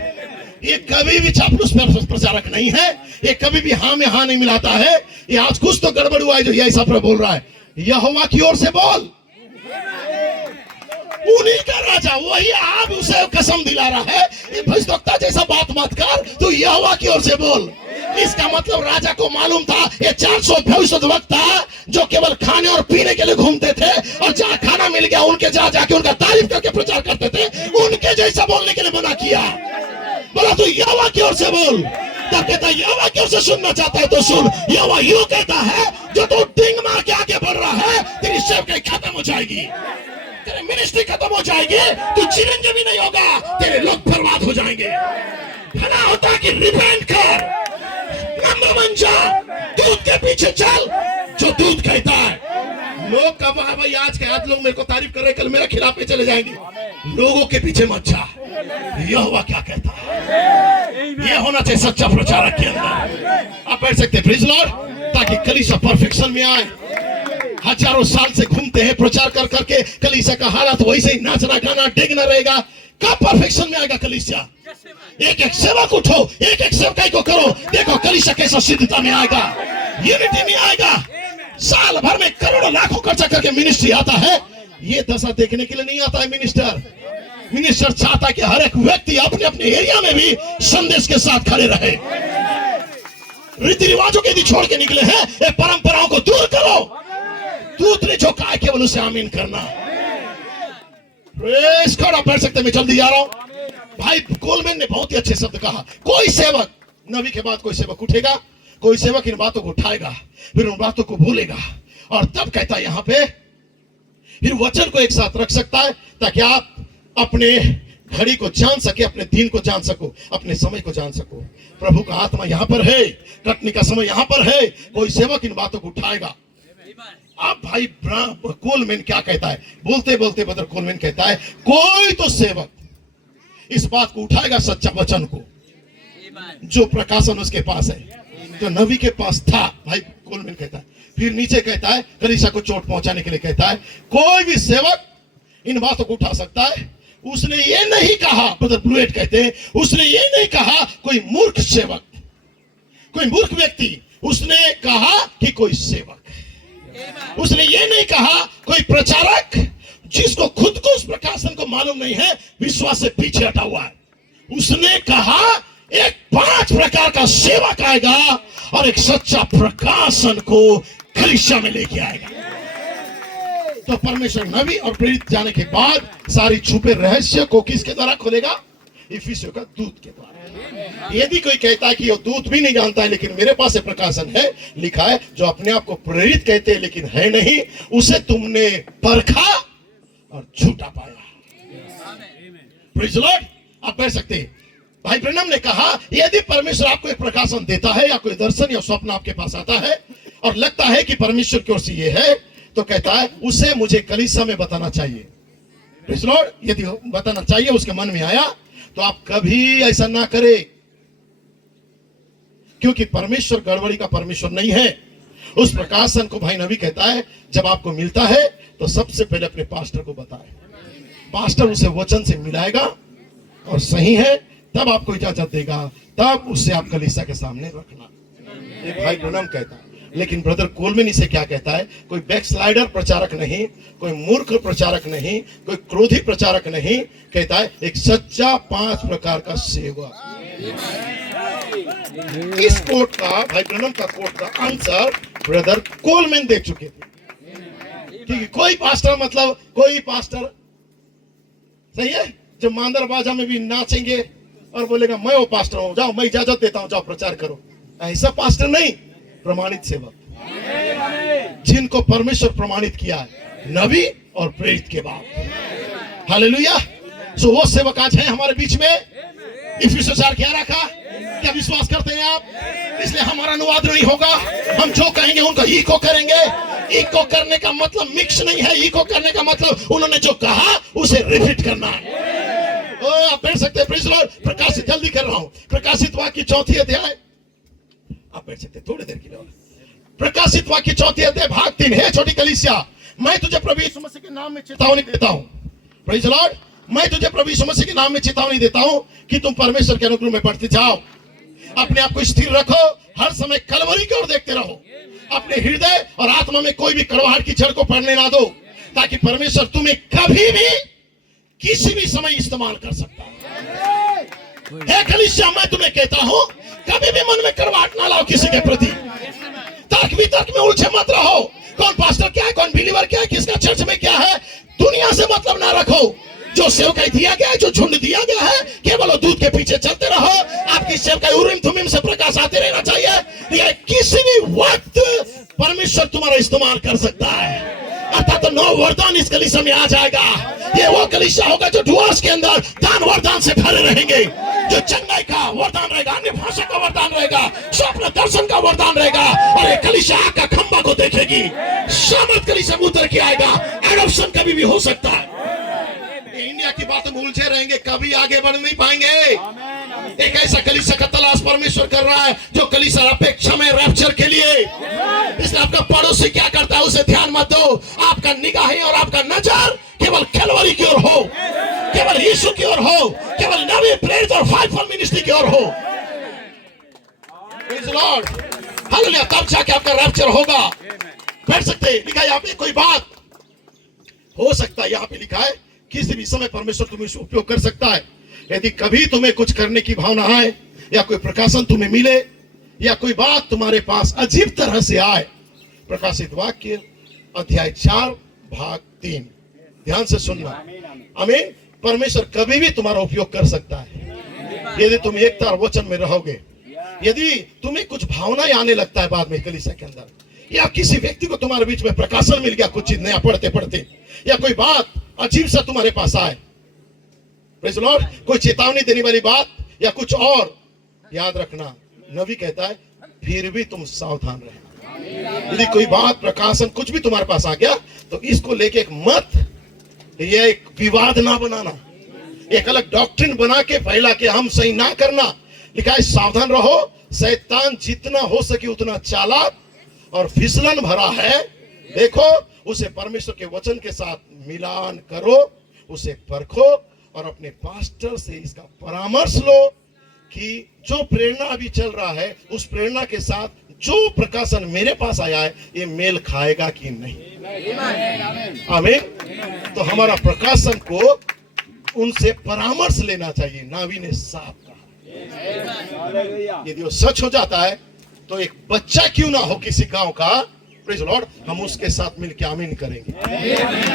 ये कभी भी चापलूस प्रचारक नहीं है, ये कभी भी हाँ में हाँ नहीं मिलाता है। ये आज कुछ तो गड़बड़ हुआ है जो यही बोल रहा है। यहोवा की ओर से बोल, उन्हीं का राजा, वही आप उसे कसम दिला रहा है, ये भविष्यवक्ता जैसा बात मत कर, तू यहोवा की ओर से बोल। इसका मतलब राजा को मालूम था ये 400 भविष्यवक्ता जो केवल खाने और पीने के लिए घूमते थे और जहां खाना मिल गया उनके जहां जाके उनका तारीफ करके प्रचार करते थे, उनके जैसा बोलने के लिए मना किया। बोला तू यहोवा की ओर से बोल। तब कहता है यहोवा की ओर से सुनना चाहता है तो सुन। यहोवा यूं कहता है, जो तू डिंग मार के आगे बढ़ रहा है, तेरी सेवकाई खत्म हो जाएगी, तेरी मिनिस्ट्री खत्म हो जाएगी, तू चिरंजीवी नहीं होगा, तेरे लोग बर्बाद हो जाएंगे। भला होता कि रिपेंट कर, नंबर बन जा, दूध के पीछे चल जो दूध कहता है। लोग कब भाई आज के आज लोग मेरे को तारीफ कर रहे, कल मेरे खिलाफ पे चले जाएंगे। लोगों के पीछे मत जा, यहोवा क्या कहता है, ये होना चाहिए सच्चा प्रचारक के अंदर। आप बैठ सकते हैं, प्रेज़ लॉर्ड, ताकि कलीसिया परफेक्शन में आए। हजारों साल से घूमते हैं प्रचार कर करके, कलीसिया का हालत वैसे ही नाचना गाना डेगना रहेगा, कब परफेक्शन में आएगा कलीसिया? एक एक सेवक उठो, एक एक सेवकाई को करो, देखो कलीसिया कैसा सिद्धता में आएगा, यूनिटी में आएगा। साल भर में करोड़ों लाखों खर्चा करके मिनिस्ट्री आता है, ये दशा देखने के लिए नहीं आता है मिनिस्टर। मिनिस्टर चाहता है कि हर एक व्यक्ति अपने अपने एरिया में भी संदेश के साथ खड़े रहे। रीति रिवाजों के यदि छोड़ के निकले हैं, ये परंपराओं को दूर करो। दूत ने जो कहा केवल उसे आमीन करना। Praise God. आप बैठ सकते हैं, मैं जल्दी जा रहा हूं। भाई कोलमैन ने बहुत ही अच्छे शब्द कहा। कोई सेवक, नबी के बाद कोई सेवक उठेगा, कोई सेवक इन बातों को उठाएगा, फिर उन बातों को भूलेगा, और तब कहता है यहां पे फिर वचन को एक साथ रख सकता है, ताकि आप अपने घड़ी को जान सके, अपने दिन को जान सको, अपने समय को जान सको। प्रभु का आत्मा यहां पर है, कटनी का समय यहां पर है। कोई सेवक इन बातों को उठाएगा। अब भाई कोलमैन क्या कहता है, बोलते बोलते ब्रदर कोलमैन कहता है, कोई तो सेवक इस बात को उठाएगा, सच्चा वचन को, जो प्रकाशन उसके पास है, जो नबी के पास था। भाई कोलमैन कहता है, फिर नीचे कहता है, कलीसिया को चोट पहुंचाने के लिए कहता है, कोई भी सेवक इन बातों को उठा सकता है। उसने ये नहीं कहा, ब्रदर ब्लूएट कहते हैं, उसने ये नहीं कहा कोई मूर्ख सेवक, कोई मूर्ख व्यक्ति, उसने कहा कि कोई सेवक। उसने ये नहीं कहा कोई प्रचारक जिसको खुद को उस प्रकाशन को मालूम नहीं है, विश्वास से पीछे हटा हुआ है। उसने कहा एक 5 प्रकार का सेवक आएगा और एक सच्चा प्रकाशन को कलीसिया में लेके आएगा। तो परमेश्वर नबी और प्रेरित जाने के बाद सारी छुपे रहस्य को किसके द्वारा खोलेगा? इफिसियों का दूत के द्वारा। यदि कोई कहता है कि वो दूत भी नहीं जानता है, लेकिन मेरे पास प्रकाशन है, लिखा है, जो अपने आप को प्रेरित कहते हैं लेकिन है नहीं, उसे तुमने परखा और झूठा पाया। Praise Lord. आप कह सकते हैं, भाई ब्रैनम ने कहा, यदि परमेश्वर आपको एक प्रकाशन देता है या कोई दर्शन या स्वप्न आपके पास आता है और लगता है कि परमेश्वर की ओर से ये है, तो कहता है उसे मुझे कलीसिया में बताना चाहिए। Praise Lord. यदि बताना चाहिए, उसके मन में आया, तो आप कभी ऐसा ना करें, क्योंकि परमेश्वर गड़बड़ी का परमेश्वर नहीं है। उस प्रकाशन को भाई नबी कहता है, जब आपको मिलता है तो सबसे पहले अपने पास्टर को बताएं। पास्टर उसे वचन से मिलाएगा और सही है, तब आपको इजाजत देगा, तब उससे आप कलीसिया के सामने रखना। ये भाई ब्रैनम कहता है। लेकिन ब्रदर कोलमैन इसे क्या कहता है? कोई बैकस्लाइडर प्रचारक नहीं, कोई मूर्ख प्रचारक नहीं, कोई क्रोधी प्रचारक नहीं, कहता है एक सच्चा 5 प्रकार का सेवक। इस कोट का, भाई ब्रैनम का कोट का आंसर ब्रदर कोलमैन दे चुके थे। ठीक है, कोई पास्टर मतलब कोई पास्टर सही है जो मांदरबाजा में भी नाचेंगे और बोलेगा मैं वो पास्टर हूं, जाओ मैं इजाजत देता हूं, जाओ प्रचार करो, ऐसा पास्टर नहीं। प्रमाणित सेवक, जिनको परमेश्वर प्रमाणित किया है नबी और प्रेरित के बाद। हालेलुया। सो वो सेवक आज है हमारे बीच में। इफिसियों 4:11 का क्या विश्वास करते हैं आप? इसलिए हमारा अनुवाद नहीं होगा, हम जो कहेंगे उनको इको करेंगे। इको करने का मतलब मिक्स नहीं है, इको करने का मतलब उन्होंने जो कहा उसे रिपीट करना है। आप बैठ सकते हैं, प्रेज़ लॉर्ड। प्रकाशित, जल्दी कर रहा हूं, प्रकाशित वाक्य 4 अध्याय, आप बैठ सकते थोड़ी देर के लिए। प्रकाशित वाक्य 4 अध्याय भाग 3 है। छोटी कलीसिया, मैं तुझे प्रभु यीशु मसीह के नाम में चेतावनी देता हूं। Praise Lord. मैं तुझे प्रभु यीशु मसीह के नाम में चेतावनी देता हूं कि तुम परमेश्वर के अनुग्रह में बढ़ते जाओ। अपने आप को स्थिर रखो, हर समय कलवरी की ओर देखते रहो। अपने हृदय और आत्मा में कोई भी कड़वाहट की जड़ को पड़ने ना दो, ताकि परमेश्वर तुम्हें कभी भी किसी भी समय इस्तेमाल कर सकता है। हे कलीसिया, मैं तुम्हें कहता हूं, कभी भी मन में करवाहट ना लाओ किसी के प्रति। तर्क वितर्क में उलझे मत रहो। कौन पास्टर क्या है, कौन बिलीवर क्या है, किसका चर्च में क्या है, दुनिया से मतलब ना रखो। जो सेवकाई दिया गया है, जो झुंड दिया गया है, केवल वो दूध के पीछे चलते रहो। आपकी सेवकाई उरीम थुमीम से प्रकाश आते रहना चाहिए। ये किसी भी वक्त परमेश्वर तुम्हारा इस्तेमाल कर सकता है। अर्थात तो 9 वरदान इस कलीसिया में आ जाएगा। ये वो कलीसिया होगा जो डुआर्स के अंदर दान वरदान से भरे रहेंगे, जो चंगाई का वरदान रहेगा, अन्य भाषा का वरदान रहेगा, स्वप्न दर्शन का वरदान रहेगा। और ये कलीसिया आग का खंबा को देखेगी। सामर्थ कलीसिया उतर के आएगा। एडॉप्शन कभी भी हो सकता है। इंडिया की बातों में उलझे रहेंगे, कभी आगे बढ़ नहीं पाएंगे। एक ऐसा कलीसिया का तलाश परमेश्वर कर रहा है जो कलीसिया अपेक्षा में रैप्चर के लिए। इसलिए आपका पड़ोसी क्या करता है उसे ध्यान मत दो। आपका निगाहें और आपका नजर केवल कैलवरी की ओर हो, केवल यीशु की ओर हो, केवल नवी प्रेरित और फाइवफोल्ड मिनिस्ट्री की ओर हो। Praise the Lord, hallelujah. तब जाके आपका रैप्चर होगा। बैठ सकते हैं। लिखा है यहाँ पे कोई बात हो सकता है। यहाँ पे लिखा है किसी भी समय परमेश्वर तुम्हें उपयोग कर सकता है। यदि कभी तुम्हें कुछ करने की भावना आए, या कोई प्रकाशन तुम्हें मिले, या कोई बात तुम्हारे पास अजीब तरह से आए। प्रकाशित वाक्य अध्याय 4 भाग 3, ध्यान से सुनना। आमीन। परमेश्वर कभी भी तुम्हारा उपयोग कर सकता है यदि तुम एकता और वचन में रहोगे। यदि तुम्हें कुछ भावनाएं आने लगता है बाद में कलीसिया के अंदर, या किसी व्यक्ति को तुम्हारे बीच में प्रकाशन मिल गया कुछ चीज नया पढ़ते पढ़ते, या कोई बात अजीब सा तुम्हारे पास आए, प्रेज़ द लॉर्ड, कोई चेतावनी देने वाली बात या कुछ और, याद रखना नबी कहता है फिर भी तुम सावधान रहना। यदि कोई बात प्रकाशन कुछ भी तुम्हारे पास आ गया तो इसको लेके एक मत, यह एक विवाद ना बनाना, एक अलग डॉक्ट्रिन बना के फैला के हम सही ना करना। लिखा है सावधान रहो, शैतान जितना हो सके उतना चालाक और फिसलन भरा है। देखो उसे परमेश्वर के वचन के साथ मिलान करो, उसे परखो और अपने पास्टर से इसका परामर्श लो कि जो प्रेरणा अभी चल रहा है उस प्रेरणा के साथ जो प्रकाशन मेरे पास आया है ये मेल खाएगा कि नहीं। आमीन। तो हमारा प्रकाशन को उनसे परामर्श लेना चाहिए। नावी ने साफ कहा। यदि वो सच हो जाता है तो एक बच्चा क्यों ना हो किसी गांव का, प्रेज़ द लॉर्ड, हम उसके साथ मिलकर आमीन करेंगे।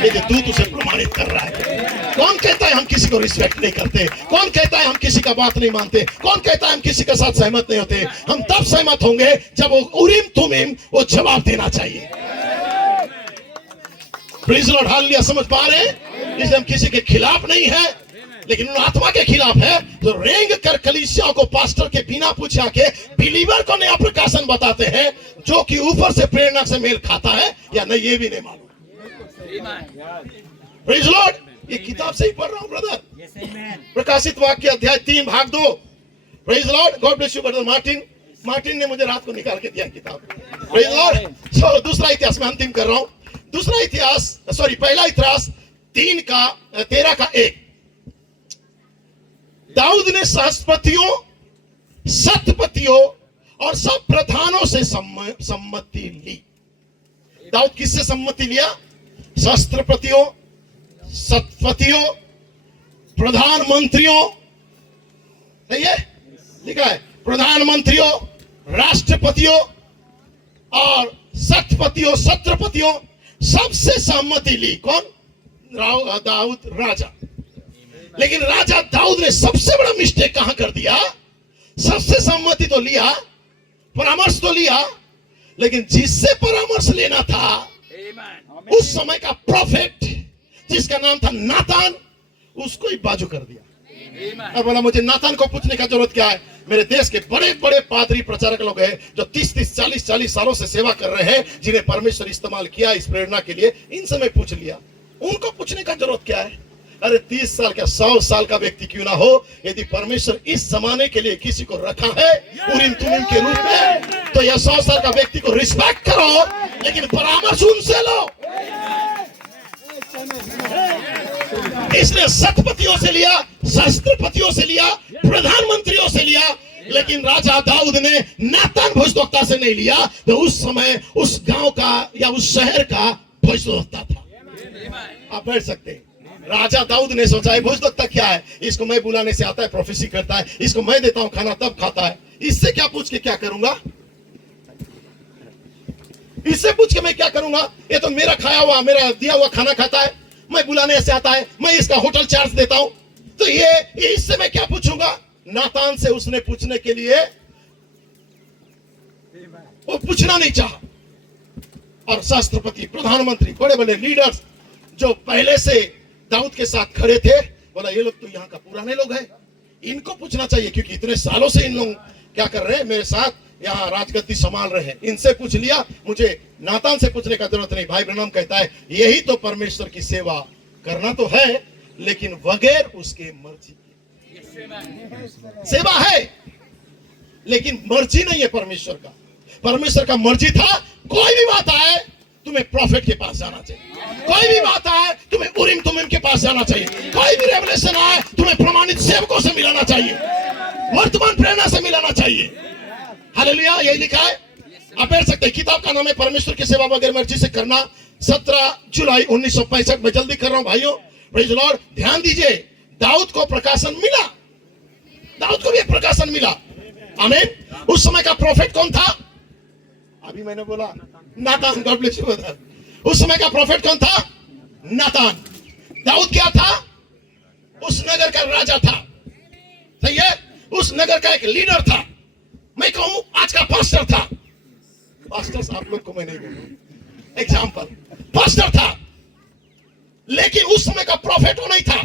यदि दूत उसे प्रमाणित कर रहा है। कौन कहता है हम किसी को रिस्पेक्ट नहीं करते? कौन कहता है हम किसी का बात नहीं मानते? कौन कहता है हम किसी के साथ सहमत नहीं होते? हम तब सहमत होंगे जब वो उरीम तुमीम वो जवाब देना चाहिए। Praise the Lord, hallelujah. समझ पा रहे हैं? इसलिए हम किसी के खिलाफ नहीं है, लेकिन उन आत्मा के खिलाफ है जो रेंग कर कलीसिया को पास्टर के बिना पूछा के बिलीवर को नया प्रकाशन बताते हैं जो कि ऊपर से प्रेरणा से मेल खाता है या नहीं ये भी नहीं मालूम। प्रेज़ द लॉर्ड, ये किताब से ही पढ़ रहा हूं ब्रदर। प्रकाशित वाक्य अध्याय 3 भाग 2। Praise the Lord, God bless you brother Martin ने मुझे रात को निकाल के दिया किताब। Praise the Lord. सो दूसरा इतिहास में अंतिम कर रहा हूं। दूसरा इतिहास पहला इतिहास 13 का 1। दाऊद ने सहस्त्रपतियों, शतपतियों और सब प्रधानों से सम्मति ली। दाऊद किससे सम्मति लिया? सहस्त्रपतियों, शतपतियों, प्रधानमंत्रियों, सही है लिखा है, प्रधानमंत्रियों, राष्ट्रपतियों और शतपतियों, छत्रपतियों सबसे सम्मति ली। कौन? दाऊद राजा। लेकिन राजा दाऊद ने सबसे बड़ा मिस्टेक कहां कर दिया? सबसे सम्मति तो लिया, परामर्श तो लिया, लेकिन जिससे परामर्श लेना था उस समय का प्रॉफिट जिसका नाम था नातान, उसको ही बाजू कर दिया। अब बोला मुझे नातान को पूछने का जरूरत क्या है? मेरे देश के बड़े बड़े पादरी प्रचारक लोग हैं जो 30-30, 40-40 सालों से सेवा कर रहे हैं, जिन्हें परमेश्वर इस्तेमाल किया इस प्रेरणा के लिए, इनसे मैं पूछ लिया। उनको पूछने का जरूरत क्या है? अरे 30 साल का 100 साल का व्यक्ति क्यों ना हो, यदि परमेश्वर इस जमाने के लिए किसी को रखा है उरीम तुमीम के रूप में, तो यह 100 साल का व्यक्ति को रिस्पेक्ट करो, लेकिन परामर्श उनसे लो। इसलिए शतपतियों से लिया, सहस्त्रपतियों से लिया, प्रधानमंत्रियों से लिया, लेकिन राजा दाऊद ने नातान भविष्यवक्ता से नहीं लिया। तो उस समय उस गांव का या उस शहर का भविष्यवक्ता था। आप बैठ सकते हैं। राजा दाऊद ने सोचा है भोजदत्ता क्या है, इसको मैं बुलाने से आता है, प्रोफेसी करता है, इसको मैं देता हूं खाना तब खाता है, इससे क्या पूछ के क्या करूंगा, इससे पूछ के मैं क्या करूंगा, ये तो मेरा खाया हुआ मेरा दिया हुआ खाना खाता है, मैं बुलाने से आता है, मैं इसका होटल चार्ज देता हूं, तो ये इससे मैं क्या पूछूंगा। नातान से उसने पूछने के लिए वो पूछना नहीं चाहा। और शास्त्रपति, प्रधानमंत्री, बड़े बड़े लीडर्स जो पहले से दाऊद के साथ खड़े थे, बोला ये लोग तो यहाँ का पुराने लोग हैं, इनको पूछना चाहिए, क्योंकि इतने सालों से इन लोग क्या कर रहे हैं, मेरे साथ यहाँ राजगद्दी संभाल रहे हैं, इनसे पूछ लिया, मुझे नातान से पूछने का जरूरत नहीं। भाई ब्रनम कहता है यही तो परमेश्वर की सेवा करना तो है, लेकिन बगैर उसके मर्जी की सेवा है, लेकिन मर्जी नहीं है परमेश्वर का। परमेश्वर का मर्जी था कोई भी बात आए तुम्हें प्रॉफिट के पास जाना चाहिए, कोई भी बात आए तुम्हें उरीम तुमीम के पास जाना चाहिए, कोई भी रेवलेशन आए तुम्हें प्रमाणित सेवकों से मिलाना चाहिए, वर्तमान प्रेरणा से मिलाना चाहिए। हालेलुया, यही लिखा है। आप पढ़ सकते हैं, किताब का नाम है परमेश्वर की सेवा बगैर मर्जी से करना, 17 जुलाई 1965 में। जल्दी कर रहा हूं भाइयों, प्रेज द लॉर्ड। ध्यान दीजिए, दाऊद को प्रकाशन मिला, दाऊद को भी एक प्रकाशन मिला, आमीन। उस समय का प्रॉफिट कौन था, अभी मैंने बोला नातान, गॉड ब्लेस यू ब्रदर। उस समय का प्रॉफिट कौन था, नातान। दाऊद क्या था, उस नगर का राजा था, सही है, उस नगर का एक लीडर था, मैं कहूं आज का पास्टर था। पास्टर आप लोग को मैं नहीं बोलूं, एग्जाम्पल पास्टर था, लेकिन उस समय का प्रॉफिट वो नहीं था।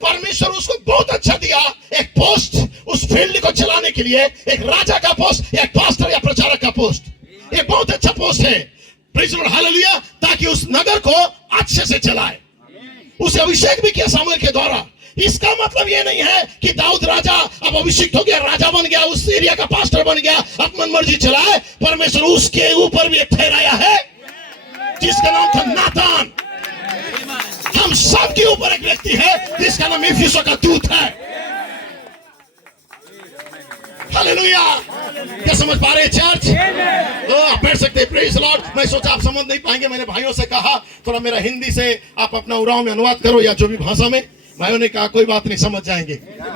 परमेश्वर उसको बहुत अच्छा दिया, एक पोस्ट उस फील्ड को चलाने के लिए, एक राजा का पोस्ट, एक पास्टर या प्रचारक का पोस्ट, ये बहुत अच्छा पोस्ट है, प्रेज़ द लॉर्ड, हालेलुया, ताकि उस नगर को अच्छे से चलाए। उसे अभिषेक भी किया सामुएल के द्वारा। इसका मतलब ये नहीं है कि दाऊद राजा अब अभिषिक्त हो गया, राजा बन गया, उस एरिया का पास्टर बन गया, अपनी मर्जी चलाए। परमेश्वर उसके ऊपर भी एक ठहराया है जिसका नाम था नातान। हम सब के ऊपर एक व्यक्ति है जिसका नाम इफिसुस का दूत है। हालेलुया, क्या समझ पा रहे हैं चर्च? आप बैठ सकते हैं, प्रेज द लॉर्ड। मैं सोचा आप समझ नहीं पाएंगे, मैंने भाइयों से कहा थोड़ा मेरा हिंदी से आप अपना उराव में अनुवाद करो या जो भी भाषा में। भाइयों ने कहा कोई बात नहीं, समझ जाएंगे।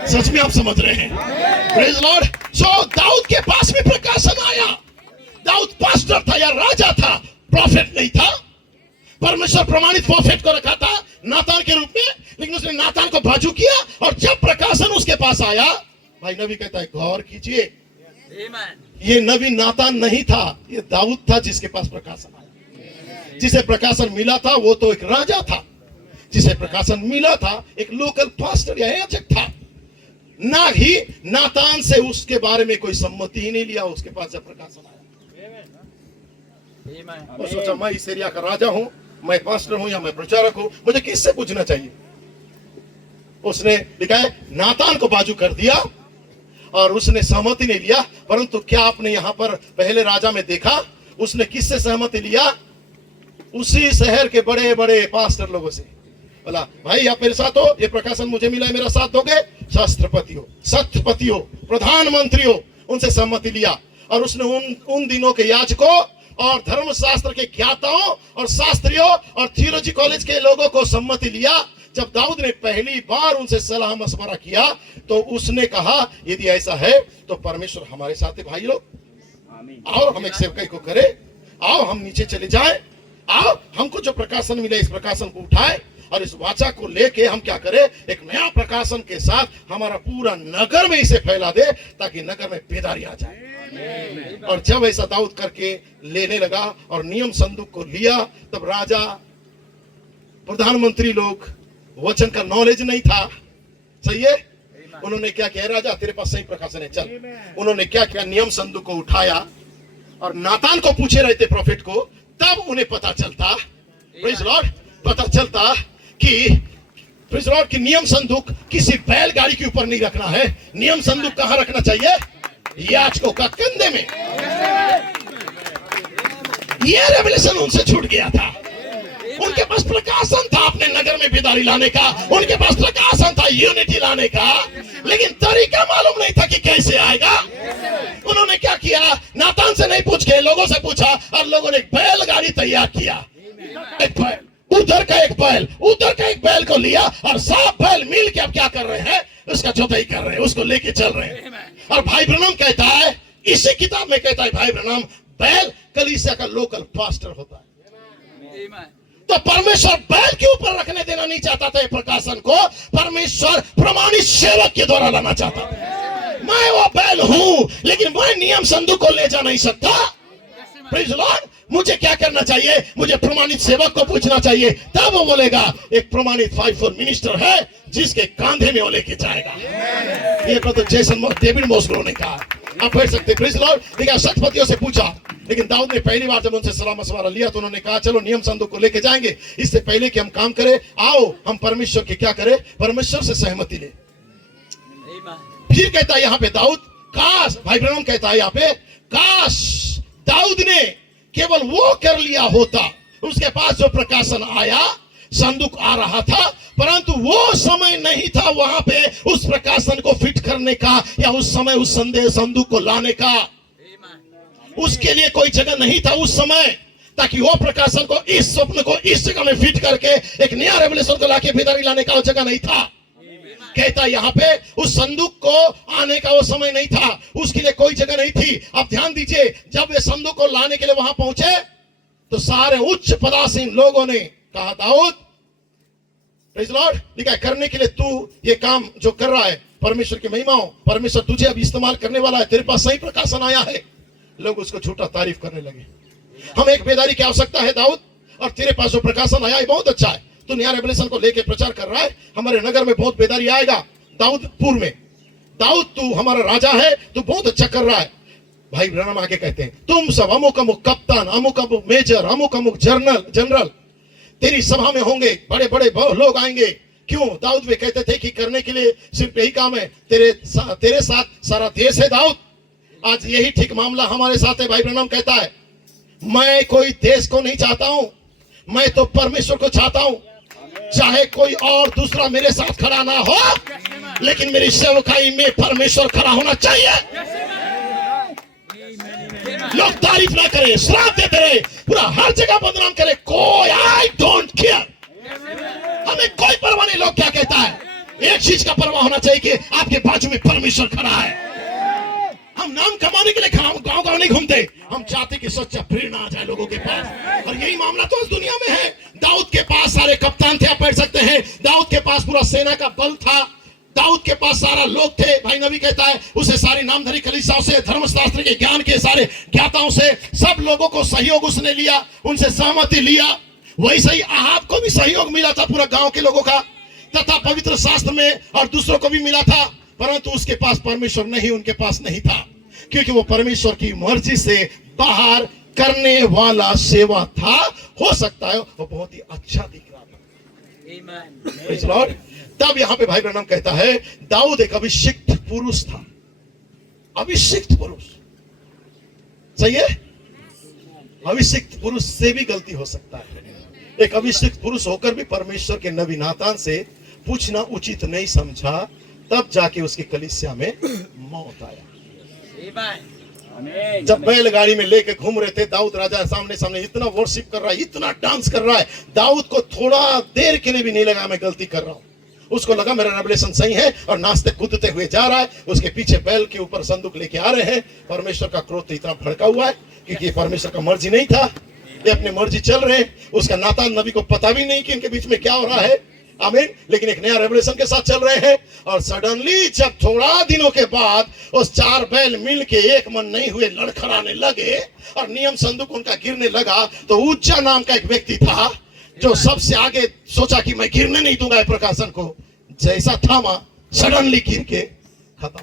सच में आप समझ रहे हैं, प्रेज द लॉर्ड। सो दाऊद के पास भी प्रकाशन आया। दाऊद पास्टर था या राजा था, प्रॉफिट नहीं था। परमेश्वर प्रमाणित प्रॉफिट को रखा था नातान के रूप में, लेकिन उसने नातान को बाजू किया, और जब प्रकाशन उसके पास आया, भाई नबी कहता है गौर कीजिए, ये नबी नातान नहीं था, ये दाऊद था जिसके पास प्रकाशन आया। जिसे प्रकाशन मिला था वो तो एक राजा था, जिसे प्रकाशन मिला था एक लोकल पास्टर या याजक था। ना ही नातान से उसके बारे में कोई सम्मति ही नहीं लिया, उसके पास जब प्रकाशन आया वो सोचा मैं इस एरिया का राजा हूं, मैं पास्टर हूं या मैं प्रचारक हूं, मुझे किससे पूछना चाहिए। उसने लिखा है नातान को बाजू कर दिया और उसने सहमति नहीं लिया। परंतु क्या आपने यहां पर पहले राजा में देखा उसने किससे सहमति लिया, उसी शहर के बड़े बड़े पास्टर लोगों से। बोला भाई आप मेरे साथ हो, ये प्रकाशन मुझे मिला है, मेरा साथ दोगे। शास्त्रपति हो, सत्यपति हो, प्रधानमंत्री हो, उनसे सहमति लिया। और उसने उन दिनों के याजकों और धर्मशास्त्र के ज्ञाताओं और शास्त्रियों और थियोलॉजी कॉलेज के लोगों को सम्मति लिया। जब दाऊद ने पहली बार उनसे सलाह मशवरा किया तो उसने कहा यदि ऐसा है तो परमेश्वर हमारे साथ है। भाई लोग आओ हम एक सेवकाई को करें, आओ हम नीचे चले जाएं, आओ हमको जो प्रकाशन मिले इस प्रकाशन को उठाए और इस वाचा को लेके हम क्या करें, एक नया प्रकाशन के साथ हमारा पूरा नगर में इसे फैला दे ताकि नगर में बेदारी आ जाए। और जब ऐसा दाऊद करके लेने लगा और नियम संदूक को लिया, तब राजा प्रधानमंत्री लोग वचन का नॉलेज नहीं था, सही है। उन्होंने क्या किया, राजा तेरे पास सही प्रकाशन है चल। उन्होंने क्या किया, नियम संदूक को उठाया और नातान को पूछे रहते प्रॉफिट को, तब उन्हें पता चलता, प्रेज लॉर्ड, पता चलता कि प्रेज लॉर्ड की नियम संदूक किसी बैलगाड़ी के ऊपर नहीं रखना है। नियम संदूक कहां रखना चाहिए, याजकों का कंधे में। यह रेवलेशन उनसे छूट गया था। उनके पास प्रकाशन था अपने नगर में बेदारी लाने का, उनके पास प्रकाशन था यूनिटी लाने का, लेकिन तरीका मालूम नहीं था कि कैसे आएगा। उन्होंने क्या किया, नातान से नहीं पूछ के लोगों से पूछा और लोगों ने एक बैलगाड़ी तैयार किया। एक बैल, उधर का एक बैल को लिया और सब बैल मिल के अब क्या कर रहे हैं, उसका जुताई कर रहे हैं, उसको लेके चल रहे हैं। और भाई ब्रनम कहता है, इसी किताब में कहता है भाई ब्रनम, बैल कलीसिया का लोकल पास्टर होता है। तो परमेश्वर बैल के ऊपर रखने देना नहीं चाहता था, प्रकाशन को परमेश्वर प्रमाणित सेवक के द्वारा लाना चाहता था। मैं वो बैल हूं, लेकिन मैं नियम संदूक को ले जा नहीं सकता। Praise the Lord. मुझे क्या करना चाहिए, मुझे प्रमाणित सेवक को पूछना चाहिए, तब वो बोलेगा एक प्रमाणित 5-4 मिनिस्टर है जिसके कांधे में वो लेके जाएगा। ये तो जैसन डेविड मोसग्रो ने कहा। आप पढ़ सकते। Praise the Lord. देखिए शतपतियों से पूछा, लेकिन दाऊद ने पहली बार जब उनसे सलाह मशवरा लिया तो उन्होंने कहा चलो नियम संदूक को लेके जाएंगे, इससे पहले कि हम काम करें आओ हम परमेश्वर की क्या करें, परमेश्वर से सहमति ले। फिर कहता है यहाँ पे दाऊद, काश, भाई ब्रनम कहता है यहाँ पे, काश दाऊद ने केवल वो कर लिया होता। उसके पास जो प्रकाशन आया, संदूक आ रहा था, परंतु वो समय नहीं था वहां पे उस प्रकाशन को फिट करने का, या उस समय उस संदूक को लाने का। उसके लिए कोई जगह नहीं था उस समय, ताकि वो प्रकाशन को, इस स्वप्न को इस जगह में फिट करके एक नया रेवलेशन को लाके भीतर लाने का वो जगह नहीं था। कहता यहाँ पे उस संदूक को आने का वो समय नहीं था, उसके लिए कोई जगह नहीं थी। अब ध्यान दीजिए, जब वे संदूक को लाने के लिए वहां पहुंचे तो सारे उच्च पदासीन लोगों ने कहा, दाऊद प्रेज़ द लॉर्ड, लिखा करने के लिए तू ये काम जो कर रहा है परमेश्वर की महिमा हो, परमेश्वर तुझे अब इस्तेमाल करने वाला है, तेरे पास सही प्रकाशन आया है। लोग उसको झूठा तारीफ करने लगे। हमें एक बेदारी की आवश्यकता है दाऊद, और तेरे पास जो प्रकाशन आया है बहुत अच्छा है, तू नया रेवलेशन को लेके प्रचार कर रहा है, हमारे नगर में बहुत बेदारी आएगा। दाऊदपुर में, दाऊद तू हमारा राजा है, तू बहुत अच्छा कर रहा है। भाई ब्रनम आगे कहते हैं, तुम सब अमुक अमुक कप्तान, अमुक अमुक मेजर, अमुक अमुक जनरल तेरी सभा में होंगे, बड़े बड़े लोग आएंगे। क्यों? दाऊद वे कहते थे कि करने के लिए सिर्फ यही काम है, तेरे साथ सारा देश है दाऊद। आज यही ठीक मामला हमारे साथ है। भाई ब्रनम कहता है, मैं कोई देश को नहीं चाहता हूं, मैं तो परमेश्वर को चाहता हूं। चाहे कोई और दूसरा मेरे साथ खड़ा ना हो, लेकिन मेरी सेवकाई में परमेश्वर खड़ा होना चाहिए। लोग तारीफ ना करें, श्राप देते रहे, पूरा हर जगह बदनाम करे, कोई आई डोंट केयर, हमें कोई परवाह नहीं। लोग क्या कहता है, एक चीज का परवाह होना चाहिए कि आपके बाजू में परमेश्वर खड़ा है। हम नाम कमाने के लिए गांव गांव नहीं घूमते, हम चाहते कि सच्चा प्रेरणा आ जाए लोगों के पास। और यही मामला तो इस दुनिया में है। दाऊद के पास सारे कप्तान थे, आप पढ़ सकते हैं, दाऊद के पास पूरा सेना का बल था, दाऊद के पास सारा लोग थे। भाई नबी कहता है उसे सारी नामधारी कलीसियाओं से, धर्मशास्त्र के ज्ञान के सारे ज्ञाताओं से, सब लोगों को सहयोग उसने लिया, उनसे सहमति लिया। वैसे ही आहाब को भी सहयोग मिला था पूरा गांव के लोगों का, तथा पवित्र शास्त्र में और दूसरों को भी मिला था, परंतु उसके पास परमेश्वर नहीं, उनके पास नहीं था, क्योंकि वो परमेश्वर की मर्जी से बाहर करने वाला सेवा था। हो सकता है वो बहुत ही अच्छा दिख रहा था। Praise the Lord. तब यहां पे भाई ब्रनम कहता है, दाऊद एक अभिषिक्त पुरुष था। अभिषिक्त पुरुष, सही है? अभिषिक्त पुरुष से भी गलती हो सकता है। एक अभिषिक्त पुरुष होकर भी परमेश्वर के नबी नातान से पूछना उचित नहीं समझा, तब जाके उसकी कलीसिया में मौत आया। जब बैलगाड़ी में लेके घूम रहे थे, दाऊद राजा सामने सामने इतना वर्शिप कर रहा है, इतना डांस कर रहा है, दाऊद को थोड़ा देर के लिए भी नहीं लगा मैं गलती कर रहा हूं। उसको लगा मेरा रेवलेशन सही है, और नाचते कूदते हुए जा रहा है। उसके पीछे बैल के ऊपर संदूक लेके आ रहे हैं। परमेश्वर का क्रोध इतना भड़का हुआ है क्योंकि परमेश्वर का मर्जी नहीं था, ये अपने मर्जी चल रहे हैं। उसका नातान नबी को पता भी नहीं कि इनके बीच में क्या हो रहा है। आमीन। लेकिन एक नया रेवलेशन के साथ चल रहे हैं, और सडनली जब थोड़ा दिनों के बाद उस 4 बैल मिल के एक मन नहीं हुए, लड़खड़ाने लगे और नियम संदूक उनका गिरने लगा, तो उच्चा नाम का एक व्यक्ति था जो सबसे आगे सोचा कि मैं गिरने नहीं दूंगा प्रकाशन को, जैसा थामा सडनली गिर के खत्म।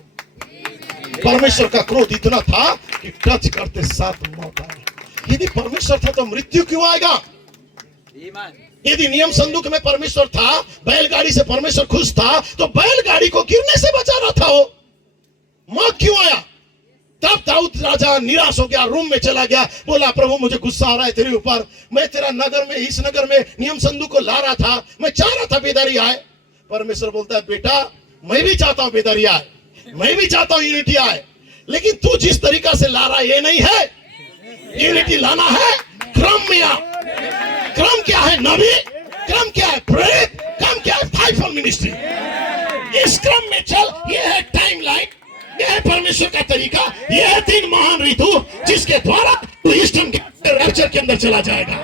परमेश्वर का क्रोध इतना था कि टच करते साथ मौत आई। यदि परमेश्वर था तो मृत्यु क्यों आएगा? यदि नियम संदूक में परमेश्वर था, बैलगाड़ी से परमेश्वर खुश था, तो बैलगाड़ी को गिरने से बचा रहा था वो, मौत क्यों आया? तब दाऊद राजा निराश हो गया, रूम में चला गया, बोला प्रभु मुझे गुस्सा आ रहा है तेरे ऊपर, मैं तेरा नगर में, इस नगर में नियम संदूक को ला रहा था, मैं चाह रहा था बेदारी आए। परमेश्वर बोलता है बेटा मैं भी चाहता हूं बेदारी आए, मैं भी चाहता हूं यूनिटी आए, लेकिन तू जिस तरीका से ला रहा है ये नहीं है। यूनिटी लाना है क्रम में आ, क्रम क्या है नबी, क्रम क्या है प्रेरित, क्रम क्या है फाइवफोल्ड मिनिस्ट्री। इस क्रम में चल, ये है टाइमलाइन, ये है परमेश्वर का तरीका, ये है 3 महान ऋतु जिसके द्वारा तू ईस्टर्न के रैप्चर के अंदर चला जाएगा।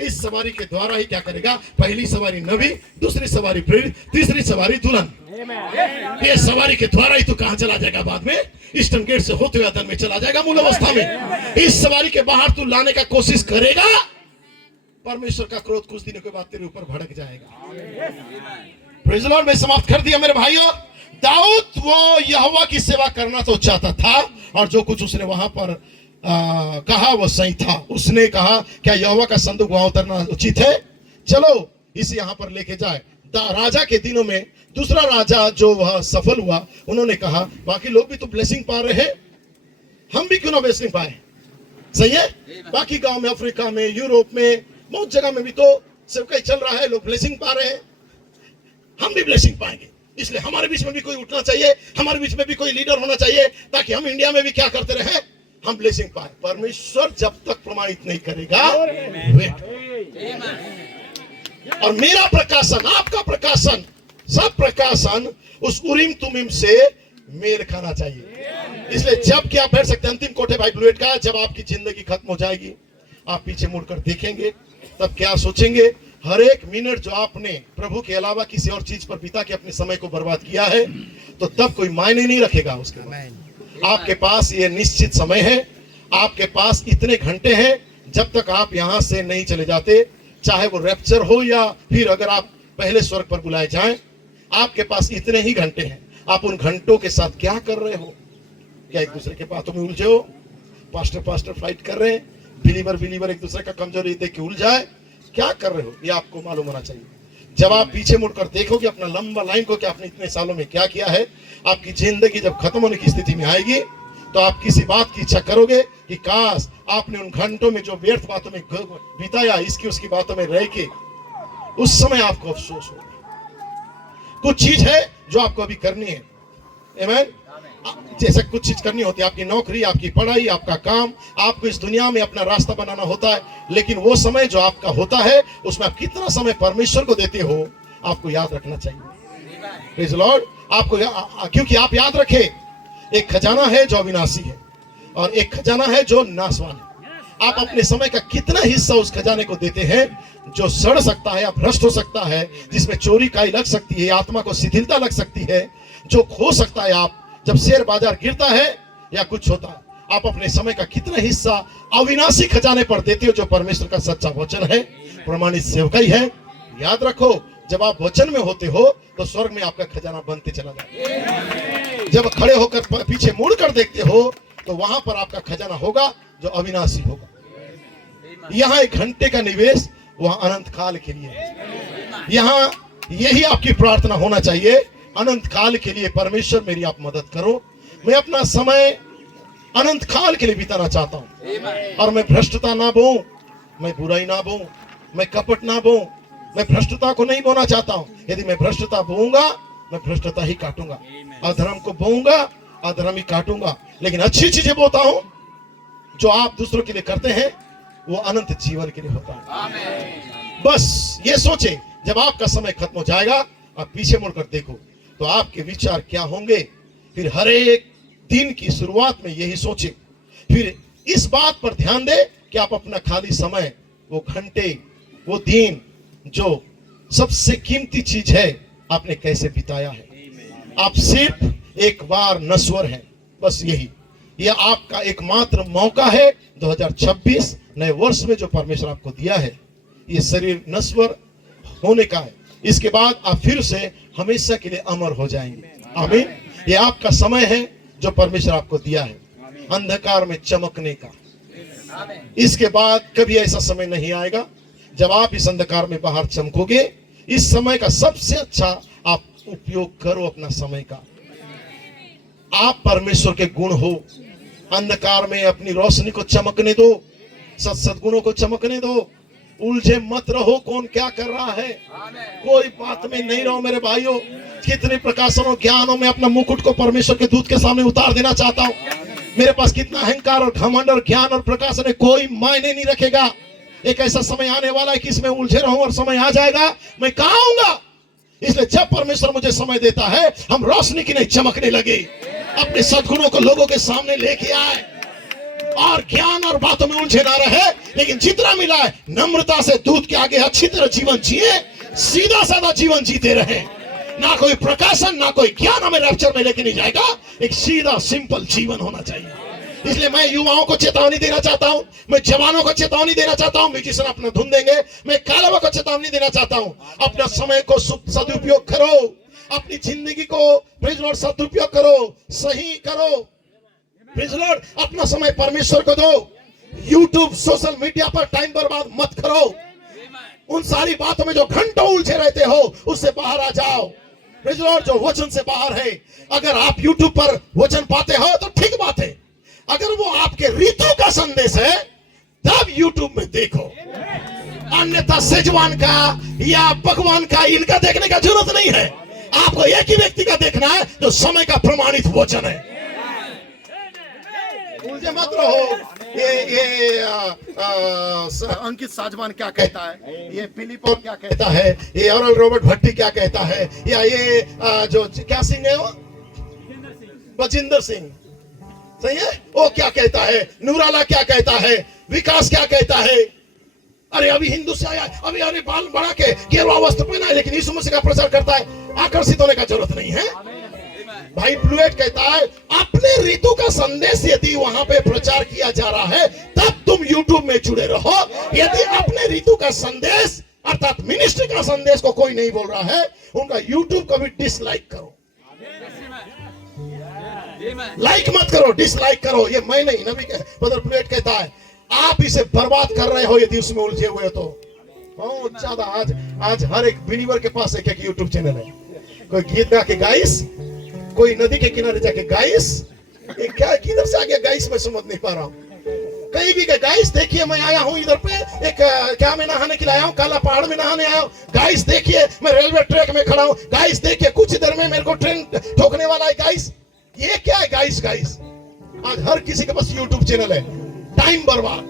इस सवारी के द्वारा ही क्या करेगा, पहली सवारी नबी, दूसरी सवारी प्रेरित, तीसरी सवारी दुल्हन। ये सवारी के द्वारा ही तू कहां चला जाएगा, बाद में ईस्टर्न गेट से होते हुए अदन में चला जाएगा, मूल अवस्था में। इस सवारी के बाहर तू लाने का कोशिश करेगा, परमेश्वर का क्रोध कुछ दिनों के बाद तेरे ऊपर भड़क जाएगा। Praise the Lord. मैं समाप्त कर दिया मेरे भाइयों। दाऊद वो यहोवा की सेवा करना तो चाहता था, और जो कुछ उसने वहां पर कहा वो सही था। उसने कहा क्या यहोवा का संदूक वहां उतरना उचित है, चलो इसे यहां पर लेके जाए। राजा के दिनों में दूसरा राजा जो वह सफल हुआ, उन्होंने कहा बाकी लोग भी तो ब्लेसिंग पा रहे हैं, हम भी क्यों ना ब्लेसिंग पाए। सही है, बाकी गांव में, अफ्रीका में, यूरोप में, बहुत जगह में भी तो सेवकाई चल रहा है, लोग ब्लेसिंग पा रहे हैं, हम भी ब्लेसिंग पाएंगे। इसलिए हमारे बीच में भी कोई उठना चाहिए, हमारे बीच में भी कोई लीडर होना चाहिए, ताकि हम इंडिया में भी क्या करते रहे, हम ब्लेसिंग पाए। परमेश्वर जब तक प्रमाणित नहीं करेगा, और मेरा प्रकाशन, आपका प्रकाशन, सब प्रकाशन उस उरीम तुमीम से मेल खाना चाहिए। इसलिए जब क्या बैठ सकते हैं, अंतिम कोठे भाई ब्लूएट का, जब आपकी जिंदगी खत्म हो जाएगी, आप पीछे मुड़कर देखेंगे, तब क्या सोचेंगे, हर एक मिनट जो आपने प्रभु के अलावा किसी और चीज पर बिता के अपने समय को बर्बाद किया है, तो तब कोई मायने नहीं रखेगा उसके बाद। आपके पास ये निश्चित समय है, आपके पास इतने घंटे हैं, जब तक आप यहां से नहीं चले जाते, चाहे वो रैप्चर हो या फिर अगर आप पहले स्वर्ग पर बुलाए जाएं, आपके पास इतने ही घंटे हैं। आप उन घंटों के साथ क्या कर रहे हो? क्या एक दूसरे के बातों में उलझे हो? पास्टर फाइट कर रहे हैं, बिलीवर एक दूसरे का कमजोरी देख के उलझाए, क्या कर रहे हो, ये आपको मालूम होना चाहिए। जब आप पीछे मुड़कर देखोगे अपना लंबा लाइन को कि आपने इतने सालों में क्या किया है, आपकी जिंदगी जब खत्म होने की स्थिति में आएगी, तो आप किसी बात की इच्छा करोगे कि काश आपने उन घंटों में जो व्यर्थ बातों में बिताया, इसकी उसकी बातों में रह के, उस समय आपको अफसोस होगा। कुछ चीज है जो आपको अभी करनी है, आमीन। जैसे कुछ चीज करनी होती है, आपकी नौकरी, आपकी पढ़ाई, आपका काम, आपको इस दुनिया में अपना रास्ता बनाना होता है, लेकिन वो समय जो आपका होता है, उसमें आप कितना समय परमेश्वर को देते हो, आपको याद रखना चाहिए। Praise the Lord. आपको क्योंकि आप याद रखें, एक खजाना है जो अविनाशी है, और एक खजाना है जो नाशवान है। आप अपने समय का कितना हिस्सा उस खजाने को देते हैं जो सड़ सकता है या भ्रष्ट हो सकता है, जिसमें चोरी काई लग सकती है, आत्मा को शिथिलता लग सकती है, जो खो सकता है आप जब शेयर बाजार गिरता है या कुछ होता है। आप अपने समय का कितना हिस्सा अविनाशी खजाने पर देते हो, जो परमेश्वर का सच्चा वचन है, प्रमाणित सेवकाई है। याद रखो, जब आप वचन में होते हो तो स्वर्ग में आपका खजाना बनते चला जाता है। जब खड़े होकर पीछे मुड़कर देखते हो तो वहां पर आपका खजाना होगा जो अविनाशी होगा। यहाँ एक घंटे का निवेश, वहां अनंत काल के लिए। यहाँ यही आपकी प्रार्थना होना चाहिए, अनंत काल के लिए, परमेश्वर मेरी आप मदद करो, मैं अपना समय अनंत काल के लिए बिताना चाहता हूँ, और मैं भ्रष्टता ना बोऊं, मैं बुराई ना बोऊं, मैं कपट ना बोऊं, मैं भ्रष्टता को नहीं बोना चाहता हूँ। यदि मैं भ्रष्टता बोऊंगा, मैं भ्रष्टता ही काटूंगा, अधर्म को बोऊंगा, अधर्म ही काटूंगा। लेकिन अच्छी चीजें बोता हूँ, जो आप दूसरों के लिए करते हैं, वो अनंत जीवन के लिए होता है। बस ये सोचे, जब आपका समय खत्म हो जाएगा, आप पीछे मुड़कर देखो तो आपके विचार क्या होंगे। फिर हर एक दिन की शुरुआत में यही सोचे, फिर इस बात पर ध्यान दे कि आप अपना खाली समय, वो घंटे, वो दिन, जो सबसे कीमती चीज है, आपने कैसे बिताया है। आप सिर्फ एक बार नश्वर हैं, बस यही। यह आपका एकमात्र मौका है 2026 नए वर्ष में जो परमेश्वर आपको दिया है। ये शरीर नश्वर होने का है, इसके बाद आप फिर से हमेशा के लिए अमर हो जाएंगे। आमीन। ये आपका समय है जो परमेश्वर आपको दिया है, अंधकार में चमकने का। इसके बाद कभी ऐसा समय नहीं आएगा जब आप इस अंधकार में बाहर चमकोगे। इस समय का सबसे अच्छा आप उपयोग करो अपना समय का। आप परमेश्वर के गुण हो, अंधकार में अपनी रोशनी को चमकने दो, सद्गुणों को चमकने दो। उलझे मत रहो कौन क्या कर रहा है, कोई बात में नहीं रहो मेरे भाइयों। कितने प्रकाशनों ज्ञानों में अपना मुकुट को परमेश्वर के दूत के सामने उतार देना चाहता हूँ। मेरे पास कितना अहंकार और घमंड और ज्ञान और प्रकाशन है, कोई मायने नहीं रखेगा। एक ऐसा समय आने वाला है कि इसमें उलझे रहूं और समय आ जाएगा मैं कहां आऊंगा। इसलिए जब परमेश्वर मुझे समय देता है, हम रोशनी की नहीं चमकने लगे, अपने सद्गुणों को लोगों के सामने लेके आए और ज्ञान और बातों में उलझे ना रहे, लेकिन जितना मिला है नम्रता से दूध के आगे अच्छी तरह जीवन जिए, सीधा साधा जीवन जीते रहे। ना कोई प्रकाशन, ना कोई ज्ञान हमें रैप्चर में लेके नहीं जाएगा। एक सीधा सिंपल जीवन होना चाहिए। इसलिए मैं युवाओं को चेतावनी देना चाहता हूं, मैं जवानों को चेतावनी देना चाहता हूं, म्यूजिशियन अपना धुन देंगे, मैं कालवा को चेतावनी देना चाहता हूं, अपना समय को सदुपयोग करो, अपनी जिंदगी को प्रेज़ लॉर्ड सदुपयोग करो, सही करो। प्रेज़ लॉर्ड, अपना समय परमेश्वर को दो। यूट्यूब सोशल मीडिया पर टाइम बर्बाद मत करो। उन सारी बातों में जो घंटों उलझे रहते हो उससे बाहर आ जाओ। प्रेज़ लॉर्ड, जो वचन से बाहर है, अगर आप यूट्यूब पर वचन पाते हो तो ठीक बात है, अगर वो आपके ऋतु का संदेश है तब यूट्यूब में देखो, अन्यथा सेजवान का या भगवान का इनका देखने का जरूरत नहीं है। आपको एक ही व्यक्ति का देखना है जो समय का प्रमाणित वचन है। उलझे मत रहो। ये अंकित साजवान क्या कहता है, ये फिलिपो क्या कहता है, ये ऑरल रॉबर्ट भट्टी क्या कहता है, या ये जो क्या सिंह है वो बजिंदर सिंह, सही है, वो क्या कहता है, नूराला क्या कहता है, विकास क्या कहता है। अरे अभी हिंदू से आया, अभी अरे बाल बढ़ा के गेरुआ वस्त्र पहना है, लेकिन यीशु मसीह का प्रचार करता है। आकर्षित होने का जरूरत नहीं है भाई। ब्लूएट कहता है अपने ऋतु का संदेश यदि वहां पे प्रचार किया जा रहा है तब तुम यूट्यूब में जुड़े रहो। यदि अपने ऋतु का संदेश अर्थात मिनिस्ट्री का संदेश को कोई नहीं बोल रहा है, उनका यूट्यूब को भी डिसलाइक करो। लाइक मत करो, डिसलाइक करो। ये मैं नहीं, नबी ब्रदर ब्लूएट कहता है आप इसे बर्बाद कर रहे हो यदि उसमें उलझे हुए हो तो। बहुत ज्यादा आज हर एक बिलीवर के पास एक यूट्यूब चैनल है। कोई गीत गा के गाइस, कोई नदी के किनारे जाके गाइस, क्या किधर से आ गया गाइस, मैं समझ नहीं पा रहा हूँ। कहीं भी गए गाइस, देखिए मैं आया हूँ इधर पे, एक क्या मैं नहाने के लिए आया हूँ, काला पहाड़ में नहाने आया हूँ। गाइस देखिए मैं रेलवे ट्रैक में खड़ा हूँ। गाइस देखिए कुछ देर में मेरे को ट्रेन ठोकने वाला है। गाइस ये क्या है गाइस? गाइस आज हर किसी के पास यूट्यूब चैनल है। टाइम बर्बाद,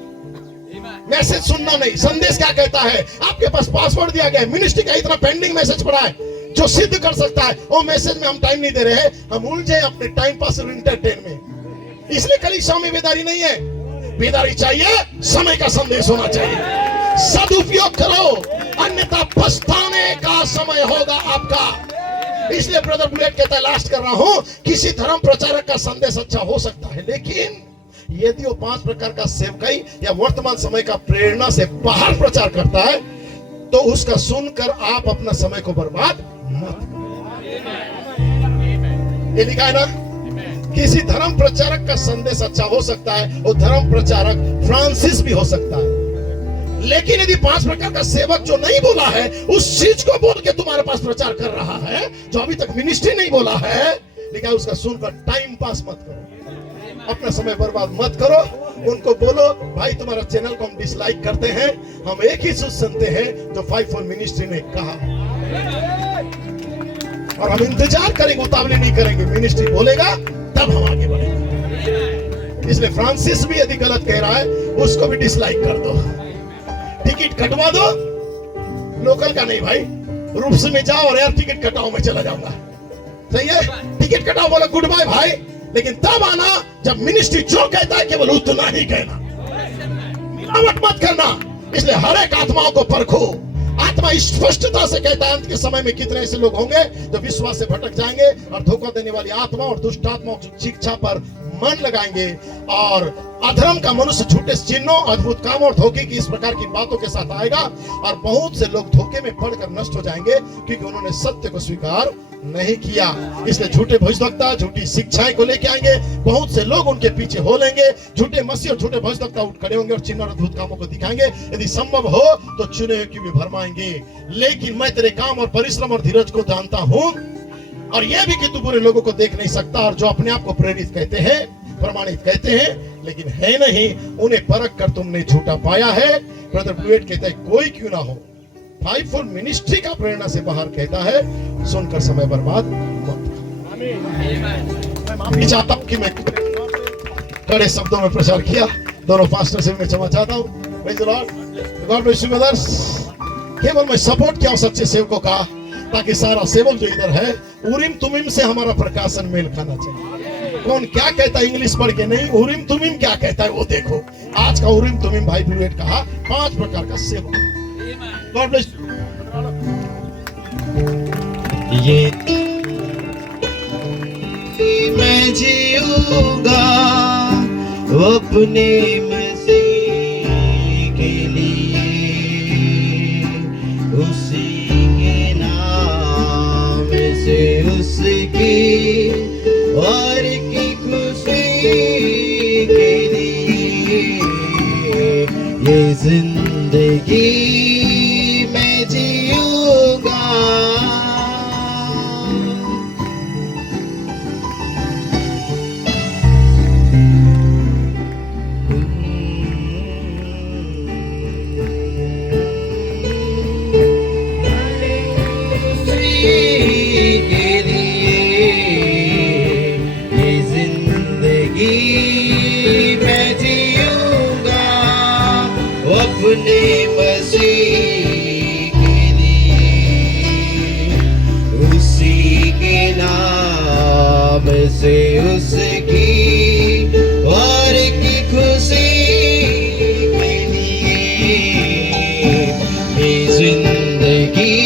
मैसेज सुनना नहीं। संदेश क्या कहता है? आपके पास पासवर्ड दिया गया है, मिनिस्ट्री का इतना पेंडिंग मैसेज पड़ा है जो सिद्ध कर सकता है। वो मैसेज में हम टाइम नहीं दे रहे हैं, हम उलझे अपने टाइम पास और एंटरटेन में। इसलिए कलीसिया में बेदारी नहीं है। बेदारी चाहिए, समय का संदेश होना चाहिए। सदुपयोग करो, अन्यथा पछताने का समय होगा आपका। इसलिए ब्रदर बुलेट कहता है, लास्ट कर रहा हूं, किसी धर्म प्रचारक का संदेश अच्छा हो सकता है, लेकिन यदि वो 5 प्रकार का सेवकाई या वर्तमान समय का प्रेरणा से बाहर प्रचार करता है तो उसका सुनकर आप अपना समय को बर्बाद मत करो। ये लिखा है ना, किसी धर्म प्रचारक का संदेश अच्छा हो सकता है, वो धर्म प्रचारक फ्रांसिस भी हो सकता है, लेकिन यदि 5 प्रकार का सेवक जो नहीं बोला है उस चीज को बोल के तुम्हारे पास प्रचार कर रहा है, जो अभी तक मिनिस्ट्री नहीं बोला है, लेकिन उसका सुनकर टाइम पास मत करो, अपना समय बर्बाद मत करो। उनको बोलो, भाई तुम्हारा चैनल को हम डिसलाइक करते हैं, हम एक ही चीज सुनते हैं जो 5-4 मिनिस्ट्री ने कहा, और हम इंतजार करेंगे, उतावली नहीं करेंगे। मिनिस्ट्री बोलेगा तब हम आगे बढ़ेंगे। इसलिए फ्रांसिस भी यदि गलत कह रहा है उसको भी डिसलाइक कर दो, टिकट कटवा दो। लोकल का नहीं भाई, रूप्स में जाओ और यार टिकट कटाओ, मैं चला जाऊंगा, सही है, टिकट कटाओ, बोला गुड बाय भाई, लेकिन तब आना जब मिनिस्ट्री जो कहता है केवल उतना ही कहना, मिलावट मत करना। इसलिए हर एक आत्माओं को परखो। आत्मा स्पष्टता से कहता है अंत के समय में कितने ऐसे लोग होंगे जो विश्वास से भटक जाएंगे और धोखा देने वाली आत्मा और दुष्ट आत्माओं की शिक्षा पर मन लगाएंगे, और अधर्म का मनुष्य झूठे चिन्हों, अद्भुत काम और धोखे की इस प्रकार की बातों के साथ आएगा, और बहुत से लोग धोखे में पड़कर नष्ट हो जाएंगे क्योंकि उन्होंने सत्य को स्वीकार नहीं किया। इसलिए झूठे भविष्यवक्ता झूठी शिक्षाएं को लेके आएंगे, बहुत से लोग उनके पीछे हो लेंगे, झूठे मसीह और झूठे भविष्यवक्ता उठ खड़े होंगे और चिन्ह और अद्भुत कामों को दिखाएंगे। यदि संभव हो तो चुने हुए की भी भरमाएंगे, लेकिन मैं तेरे काम और परिश्रम और धीरज को जानता हूं, और यह भी कि तू बुरे लोगों को देख नहीं सकता, और जो अपने आप को प्रेरित कहते हैं, प्रमाणित कहते हैं, लेकिन है नहीं, उन्हें परख कर तुमने झूठा पाया है। ब्रदर ब्लूएट कहता है, कोई क्यों ना हो 5-4 मिनिस्ट्री का प्रेरणा से बाहर कहता है, सुनकर समय बर्बाद मत। मैं माफी चाहता हूं कि मैं कड़े शब्दों में प्रचार किया, दोनों पास्टर से मैं क्षमा चाहता हूं। Praise the Lord. God bless you brothers. केवल मैं सपोर्ट किया उस अच्छे सेवकों का, ताकि सारा सेवक जो इधर है उरीम तुमीम से हमारा प्रकाशन मेल खाना चाहिए। कौन क्या कहता है इंग्लिश पढ़ के नहीं, उरीम तुमीम क्या कहता है वो देखो। आज का उरीम तुमीम भाई ब्लूएट कहा 5 प्रकार का सेवक। God bless. ये मैं जीऊंगा अपने मसीह के लिए, उसी के नाम से उसकी और की खुशी के लिए, ये जिंदगी मैं जीऊंगा। अपने मसीह के लिए, उसी के नाम से उसकी और की खुशी के लिए, ये जिंदगी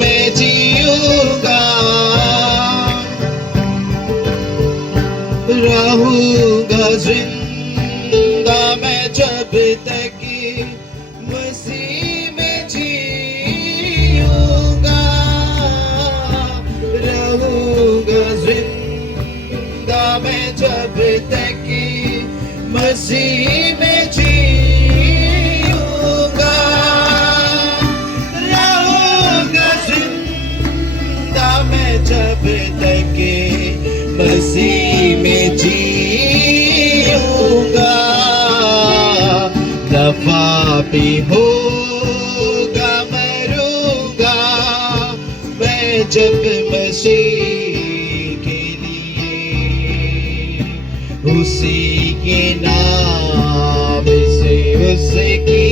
मैं जीऊंगा। रहूंगा जिंदा मैं जब तक मसीह में जीऊंगा, रहूंगा जिंदा मैं जब तक मसीह में जीऊंगा, रहूंगा जिंदा मैं जब तक मसीह में जीऊंगा। दफा भी होगा मरूंगा मैं जब मसीह के लिए, उसी के नाम से उसकी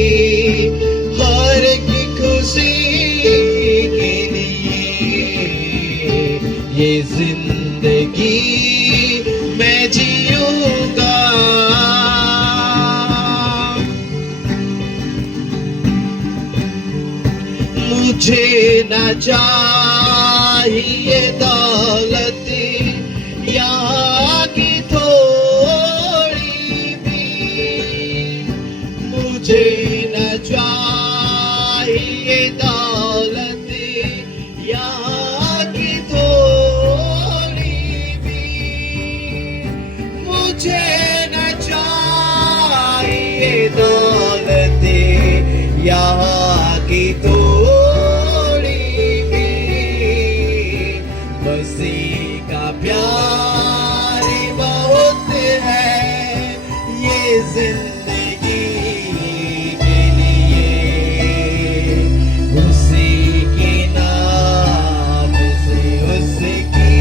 हर की खुशी के लिए, ये जिंदगी मैं जीऊंगा। मुझे न चाहिए दौलत यहाँ की थोड़ी भी, मुझे न चाहिए दौलत यहाँ की थोड़ी भी, मुझे न चाहिए दौलत यहाँ की मसीह का प्यार बहुत है ये जिंदगी के लिए, उसी के नाम से उसकी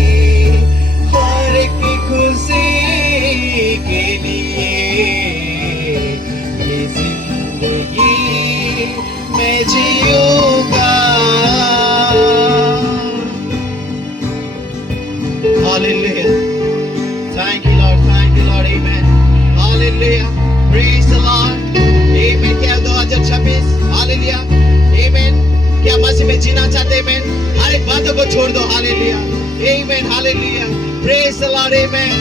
हर की खुशी के लिए, ये जिंदगी मैं जीऊंगा। Hallelujah. Thank you, Lord. Thank you, Lord. Amen. Hallelujah. Praise the Lord. Amen. क्या 2026? Hallelujah. Amen. क्या मसीह में जीना चाहते हैं? Amen. हर एक बातों को छोड़ दो। Hallelujah. Amen. Hallelujah. Praise the Lord. Amen.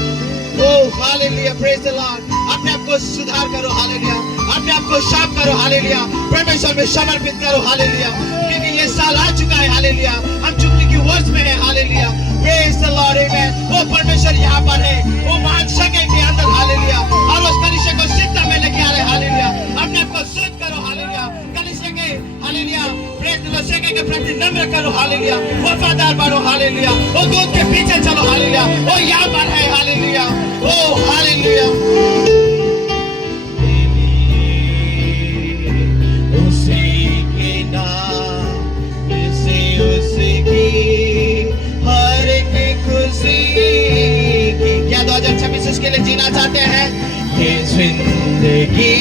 Oh, Hallelujah. Praise the Lord. अपने आप को सुधार करो। Hallelujah. अपने आप को साफ करो। Hallelujah. परमेश्वर में समर्पित करो। Hallelujah. क्योंकि ये साल आ चुका है। Hallelujah. हम चुकने की वर्ष में है। Hallelujah. Praise the Lord, amen. वो परमेश्वर यहाँ पर है, वो महाशक्ति के अंदर, हालेलुया, और उस कलीसिया को सिद्धता में लेके आ रहे, हालेलुया। अपने आप को शुद्ध करो, हालेलुया। कलीसिया के, हालेलुया, प्रेस द लॉर्ड के प्रति नम्र करो, हालेलुया। वफादार बनो, हालेलुया। वो दूत के पीछे चलो, हालेलुया। वो यहाँ पर है, हालेलुया। ओ हालेलुया। उसी के नाम से उसकी क्या 2026 के लिए जीना चाहते हैं? ये जिंदगी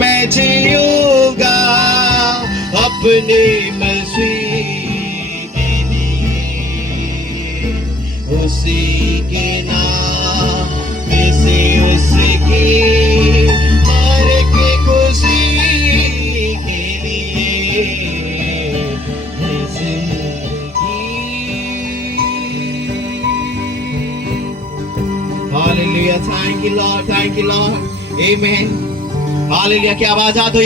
मैं जीऊंगा अपने मसीह के लिए, उसी के नाम से उसकी हर के खुशी के लिए Hallelujah. Thank you, Lord. Thank you, Lord. Amen. Hallelujah. क्या आवाज आ तो